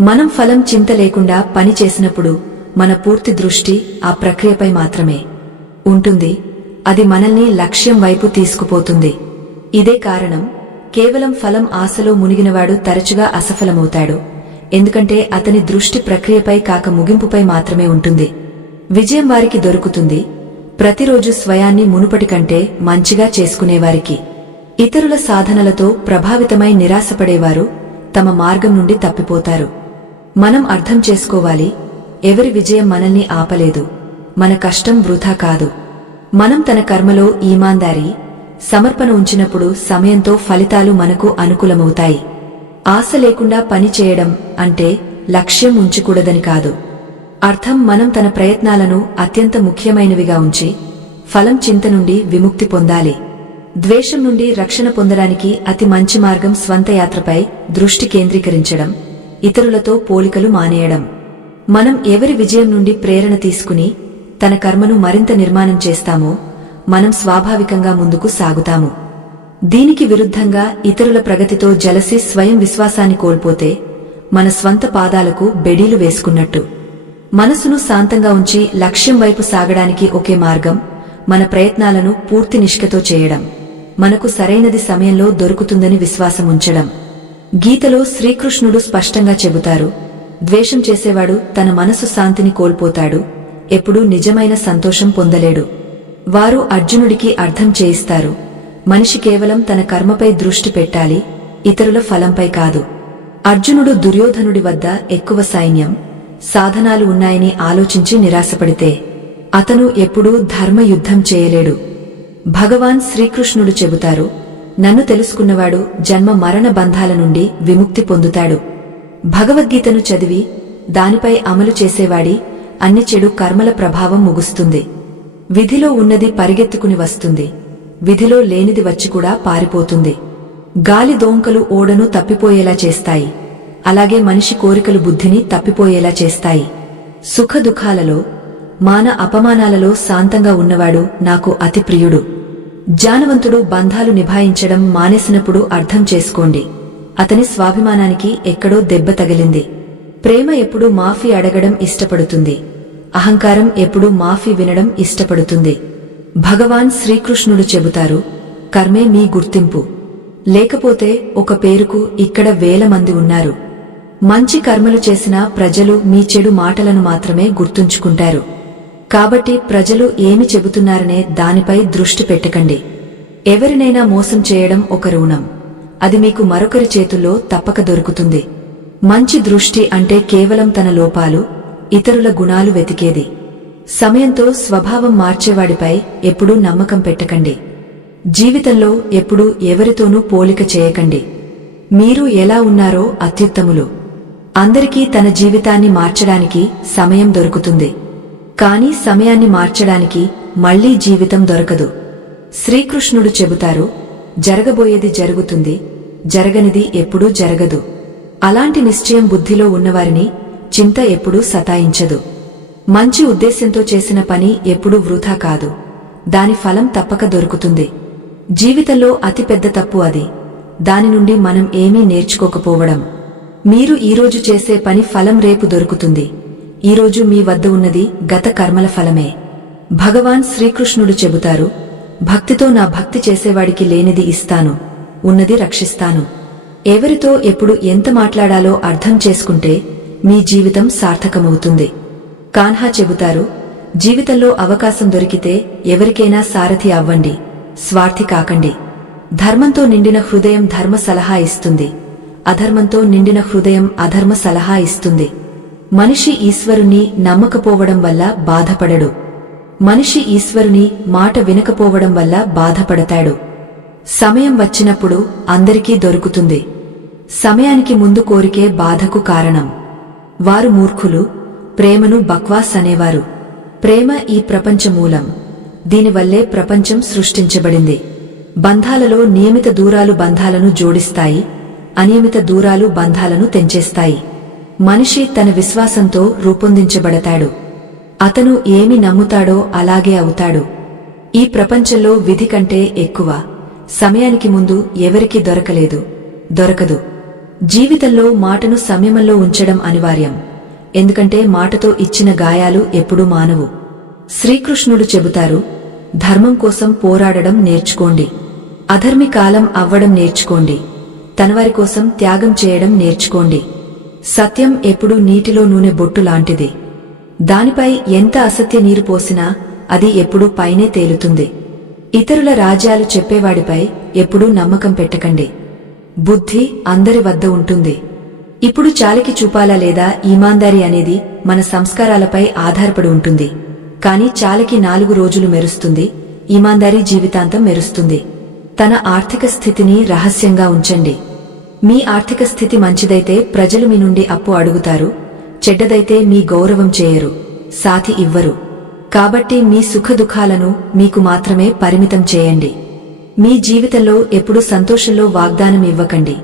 మనం ఫలం చింత లేకుండా పని చేసినప్పుడు మన పూర్తి దృష్టి ఆ ప్రక్రియపై మాత్రమే ఉంటుంది. అది మనల్ని లక్ష్యం వైపు తీసుకుపోతుంది. ఇదే కారణం కేవలం ఫలం ఆశలో మునిగినవాడు తరచుగా అసఫలమవుతాడు, ఎందుకంటే అతని దృష్టి ప్రక్రియపై కాక ముగింపుపై మాత్రమే ఉంటుంది. విజయం వారికి దొరుకుతుంది ప్రతిరోజు స్వయాన్ని మునుపటి కంటే మంచిగా చేసుకునేవారికి. ఇతరుల సాధనలతో ప్రభావితమై నిరాశపడేవారు తమ మార్గం నుండి తప్పిపోతారు. మనం అర్థం చేసుకోవాలి, ఎవరి విజయం మనల్ని ఆపలేదు, మన కష్టం వృథా కాదు. మనం తన కర్మలో ఈమాందారీ, సమర్పణ ఉంచినప్పుడు సమయంతో ఫలితాలు మనకు అనుకూలమవుతాయి. ఆశ లేకుండా పని చేయడం అంటే లక్ష్యం ఉంచకూడదని కాదు. అర్థం మనం తన ప్రయత్నాలను అత్యంత ముఖ్యమైనవిగా ఉంచి ఫలం చింత నుండి విముక్తి పొందాలి. ద్వేషం నుండి రక్షణ పొందడానికి అతి మంచి మార్గం స్వంత యాత్రపై దృష్టి కేంద్రీకరించడం, ఇతరులతో పోలికలు మానేయడం. మనం ఎవరి విజయం నుండి ప్రేరణ తీసుకుని తన కర్మను మరింత నిర్మాణం చేస్తామో మనం స్వాభావికంగా ముందుకు సాగుతాము. దీనికి విరుద్ధంగా ఇతరుల ప్రగతితో జలసి స్వయం విశ్వాసాన్ని కోల్పోతే మన స్వంత పాదాలకు బెడీలు వేసుకున్నట్టు. మనసును శాంతంగా ఉంచి లక్ష్యం వైపు సాగడానికి ఒకే మార్గం మన ప్రయత్నాలను పూర్తి నిష్ఠతో చేయడం, మనకు సరైనది సమయంలో దొరుకుతుందని విశ్వాసం ఉంచడం. గీతలో శ్రీకృష్ణుడు స్పష్టంగా చెబుతారు, ద్వేషం చేసేవాడు తన మనసు శాంతిని కోల్పోతాడు, ఎప్పుడూ నిజమైన సంతోషం పొందలేడు. వారు అర్జునుడికి అర్థం చేయిస్తారు, మనిషి కేవలం తన కర్మపై దృష్టి పెట్టాలి, ఇతరుల ఫలంపై కాదు. అర్జునుడు దుర్యోధనుడి వద్ద ఎక్కువ సైన్యం, సాధనాలు ఉన్నాయని ఆలోచించి నిరాశపడితే అతను ఎప్పుడూ ధర్మ యుద్ధం చేయలేడు. భగవాన్ శ్రీకృష్ణుడు చెబుతారు, నన్ను తెలుసుకున్నవాడు జన్మ మరణ బంధాల నుండి విముక్తి పొందుతాడు. భగవద్గీతను చదివి దానిపై అమలు చేసేవాడి అన్ని చెడు కర్మల ప్రభావం ముగుస్తుంది. విధిలో ఉన్నది పరిగెత్తుకుని వస్తుంది, విధిలో లేనిది వచ్చి కూడా పారిపోతుంది. గాలి దోంకలు ఓడను తప్పిపోయేలా చేస్తాయి, అలాగే మనిషి కోరికలు బుద్ధిని తప్పిపోయేలా చేస్తాయి. సుఖ దుఃఖాలలో, మాన అపమానాలలో శాంతంగా ఉన్నవాడు నాకు అతి ప్రియుడు. జానవంతుడు బంధాలు నిభాయించడం మానేసినప్పుడు అర్థం చేసుకోండి, అతని స్వాభిమానానికి ఎక్కడో దెబ్బ తగిలింది. ప్రేమ ఎప్పుడూ మాఫీ అడగడం ఇష్టపడుతుంది, అహంకారం ఎప్పుడూ మాఫీ వినడం ఇష్టపడుతుంది. భగవాన్ శ్రీకృష్ణుడు చెబుతారు, కర్మే మీ గుర్తింపు, లేకపోతే ఒక పేరుకు ఇక్కడ వేల మంది ఉన్నారు. మంచి కర్మలు చేసిన ప్రజలు మీ చెడు మాటలను మాత్రమే గుర్తుంచుకుంటారు. కాబట్టి ప్రజలు ఏమి చెబుతున్నారనే దానిపై దృష్టి పెట్టకండి. ఎవరినైనా మోసం చేయడం ఒక రుణం, అది మీకు మరొకరి చేతుల్లో తప్పక దొరుకుతుంది. మంచి దృష్టి అంటే కేవలం తన లోపాలు, ఇతరుల గుణాలు వెతికేది. సమయంతో స్వభావం మార్చేవాడిపై ఎప్పుడూ నమ్మకం పెట్టకండి. జీవితంలో ఎప్పుడూ ఎవరితోనూ పోలిక చేయకండి. మీరు ఎలా ఉన్నారో అత్యుత్తములు. అందరికీ తన జీవితాన్ని మార్చడానికి సమయం దొరుకుతుంది, కానీ సమయాన్ని మార్చడానికి మళ్లీ జీవితం దొరకదు. శ్రీకృష్ణుడు చెబుతారు, జరగబోయేది జరుగుతుంది, జరగనిది ఎప్పుడూ జరగదు. అలాంటి నిశ్చయం బుద్ధిలో ఉన్నవారిని చింత ఎప్పుడూ సతాయించదు. మంచి ఉద్దేశ్యంతో చేసిన పని ఎప్పుడూ వృథా కాదు, దాని ఫలం తప్పక దొరుకుతుంది. జీవితంలో అతిపెద్ద తప్పు అది, దాని నుండి మనం ఏమీ నేర్చుకోకపోవడం. మీరు ఈరోజు చేసే పని ఫలం రేపు దొరుకుతుంది. ఈరోజు మీ వద్ద ఉన్నది గత కర్మల ఫలమే. భగవాన్ శ్రీకృష్ణుడు చెబుతారు, భక్తితో నా భక్తి చేసేవాడికి లేనిది ఇస్తాను, ఉన్నది రక్షిస్తాను. ఎవరితో ఎప్పుడు ఎంత మాట్లాడాలో అర్థం చేసుకుంటే మీ జీవితం సార్థకమవుతుంది. కాన్హా చెబుతారు, జీవితంలో అవకాశం దొరికితే ఎవరికైనా సారథి అవ్వండి, స్వార్థి కాకండి. ధర్మంతో నిండిన హృదయం ధర్మ సలహా ఇస్తుంది, అధర్మంతో నిండిన హృదయం అధర్మ సలహా ఇస్తుంది. మనిషి ఈశ్వరుని నమ్మకపోవడం వల్ల బాధపడడు, మనిషి ఈశ్వరుని మాట వినకపోవడం వల్ల బాధపడతాడు. సమయం వచ్చినప్పుడు అందరికీ దొరుకుతుంది. సమయానికి ముందు కోరికే బాధకు కారణం. వారు మూర్ఖులు, ప్రేమను బక్వాస్ అనేవారు. ప్రేమ ఈ ప్రపంచ మూలం, దీనివల్లే ప్రపంచం సృష్టించబడింది. బంధాలలో నియమిత దూరాలు బంధాలను జోడిస్తాయి, అనియమిత దూరాలు బంధాలను తెంచేస్తాయి. మనిషి తన విశ్వాసంతో రూపొందించబడతాడు, అతను ఏమి నమ్ముతాడో అలాగే అవుతాడు. ఈ ప్రపంచంలో విధి కంటే ఎక్కువ సమయానికి ముందు ఎవరికీ దొరకదు. జీవితంలో మాటను సంయమంలో ఉంచడం అనివార్యం, ఎందుకంటే మాటతో ఇచ్చిన గాయాలు ఎప్పుడూ మానవు. శ్రీకృష్ణుడు చెబుతారు, ధర్మం కోసం పోరాడడం నేర్చుకోండి, అధర్మి కాలం అవ్వడం నేర్చుకోండి. తనవారి కోసం త్యాగం చేయడం నేర్చుకోండి. సత్యం ఎప్పుడూ నీటిలో నూనె బొట్టు లాంటిది. దానిపై ఎంత అసత్య నీరు పోసినా అది ఎప్పుడూ పైనే తేలుతుంది. ఇతరుల రాజ్యాలు చెప్పేవాడిపై ఎప్పుడూ నమ్మకం పెట్టకండి. బుద్ధి అందరి వద్ద ఉంటుంది. ఇప్పుడు చాలికి చూపాలా లేదా ఈమాందారీ అనేది మన సంస్కారాలపై ఆధారపడి ఉంటుంది. కాని చాలికి 4 రోజులు మెరుస్తుంది, ఈమాందారీ జీవితాంతం మెరుస్తుంది. తన ఆర్థిక స్థితిని రహస్యంగా ఉంచండి. మీ ఆర్థిక స్థితి మంచిదైతే ప్రజలు మీ నుండి అప్పు అడుగుతారు, చెడ్డదైతే మీ గౌరవం చేయరు, సాథి ఇవ్వరు. కాబట్టి మీ సుఖదుఖాలను మీకు మాత్రమే పరిమితం చేయండి. మీ జీవితంలో ఎప్పుడు సంతోషంలో వాగ్దానం ఇవ్వకండి,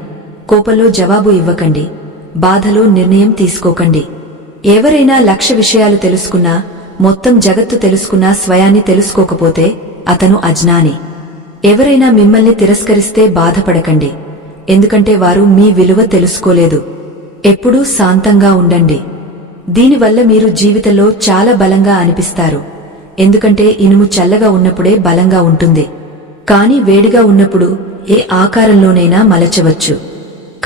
కోపంలో జవాబు ఇవ్వకండి, బాధలో నిర్ణయం తీసుకోకండి. ఎవరైనా లక్ష విషయాలు తెలుసుకున్నా, మొత్తం జగత్తు తెలుసుకున్నా స్వయాన్ని తెలుసుకోకపోతే అతను అజ్ఞాని. ఎవరైనా మిమ్మల్ని తిరస్కరిస్తే బాధపడకండి, ఎందుకంటే వారు మీ విలువ తెలుసుకోలేదు. ఎప్పుడూ శాంతంగా ఉండండి. దీనివల్ల మీరు జీవితంలో చాలా బలంగా అనిపిస్తారు. ఎందుకంటే ఇనుము చల్లగా ఉన్నప్పుడే బలంగా ఉంటుంది, కాని వేడిగా ఉన్నప్పుడు ఏ ఆకారంలోనైనా మలచవచ్చు.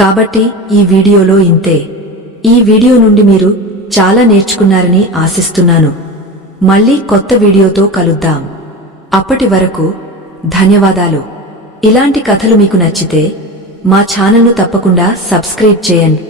కాబట్టి ఈ వీడియోలో ఇంతే. ఈ వీడియో నుండి మీరు చాలా నేర్చుకున్నారని ఆశిస్తున్నాను. మళ్ళీ కొత్త వీడియోతో కలుద్దాం. అప్పటి వరకు ధన్యవాదాలు. ఇలాంటి కథలు మీకు నచ్చితే మా ఛానల్ను తప్పకుండా సబ్స్క్రైబ్ చేయండి.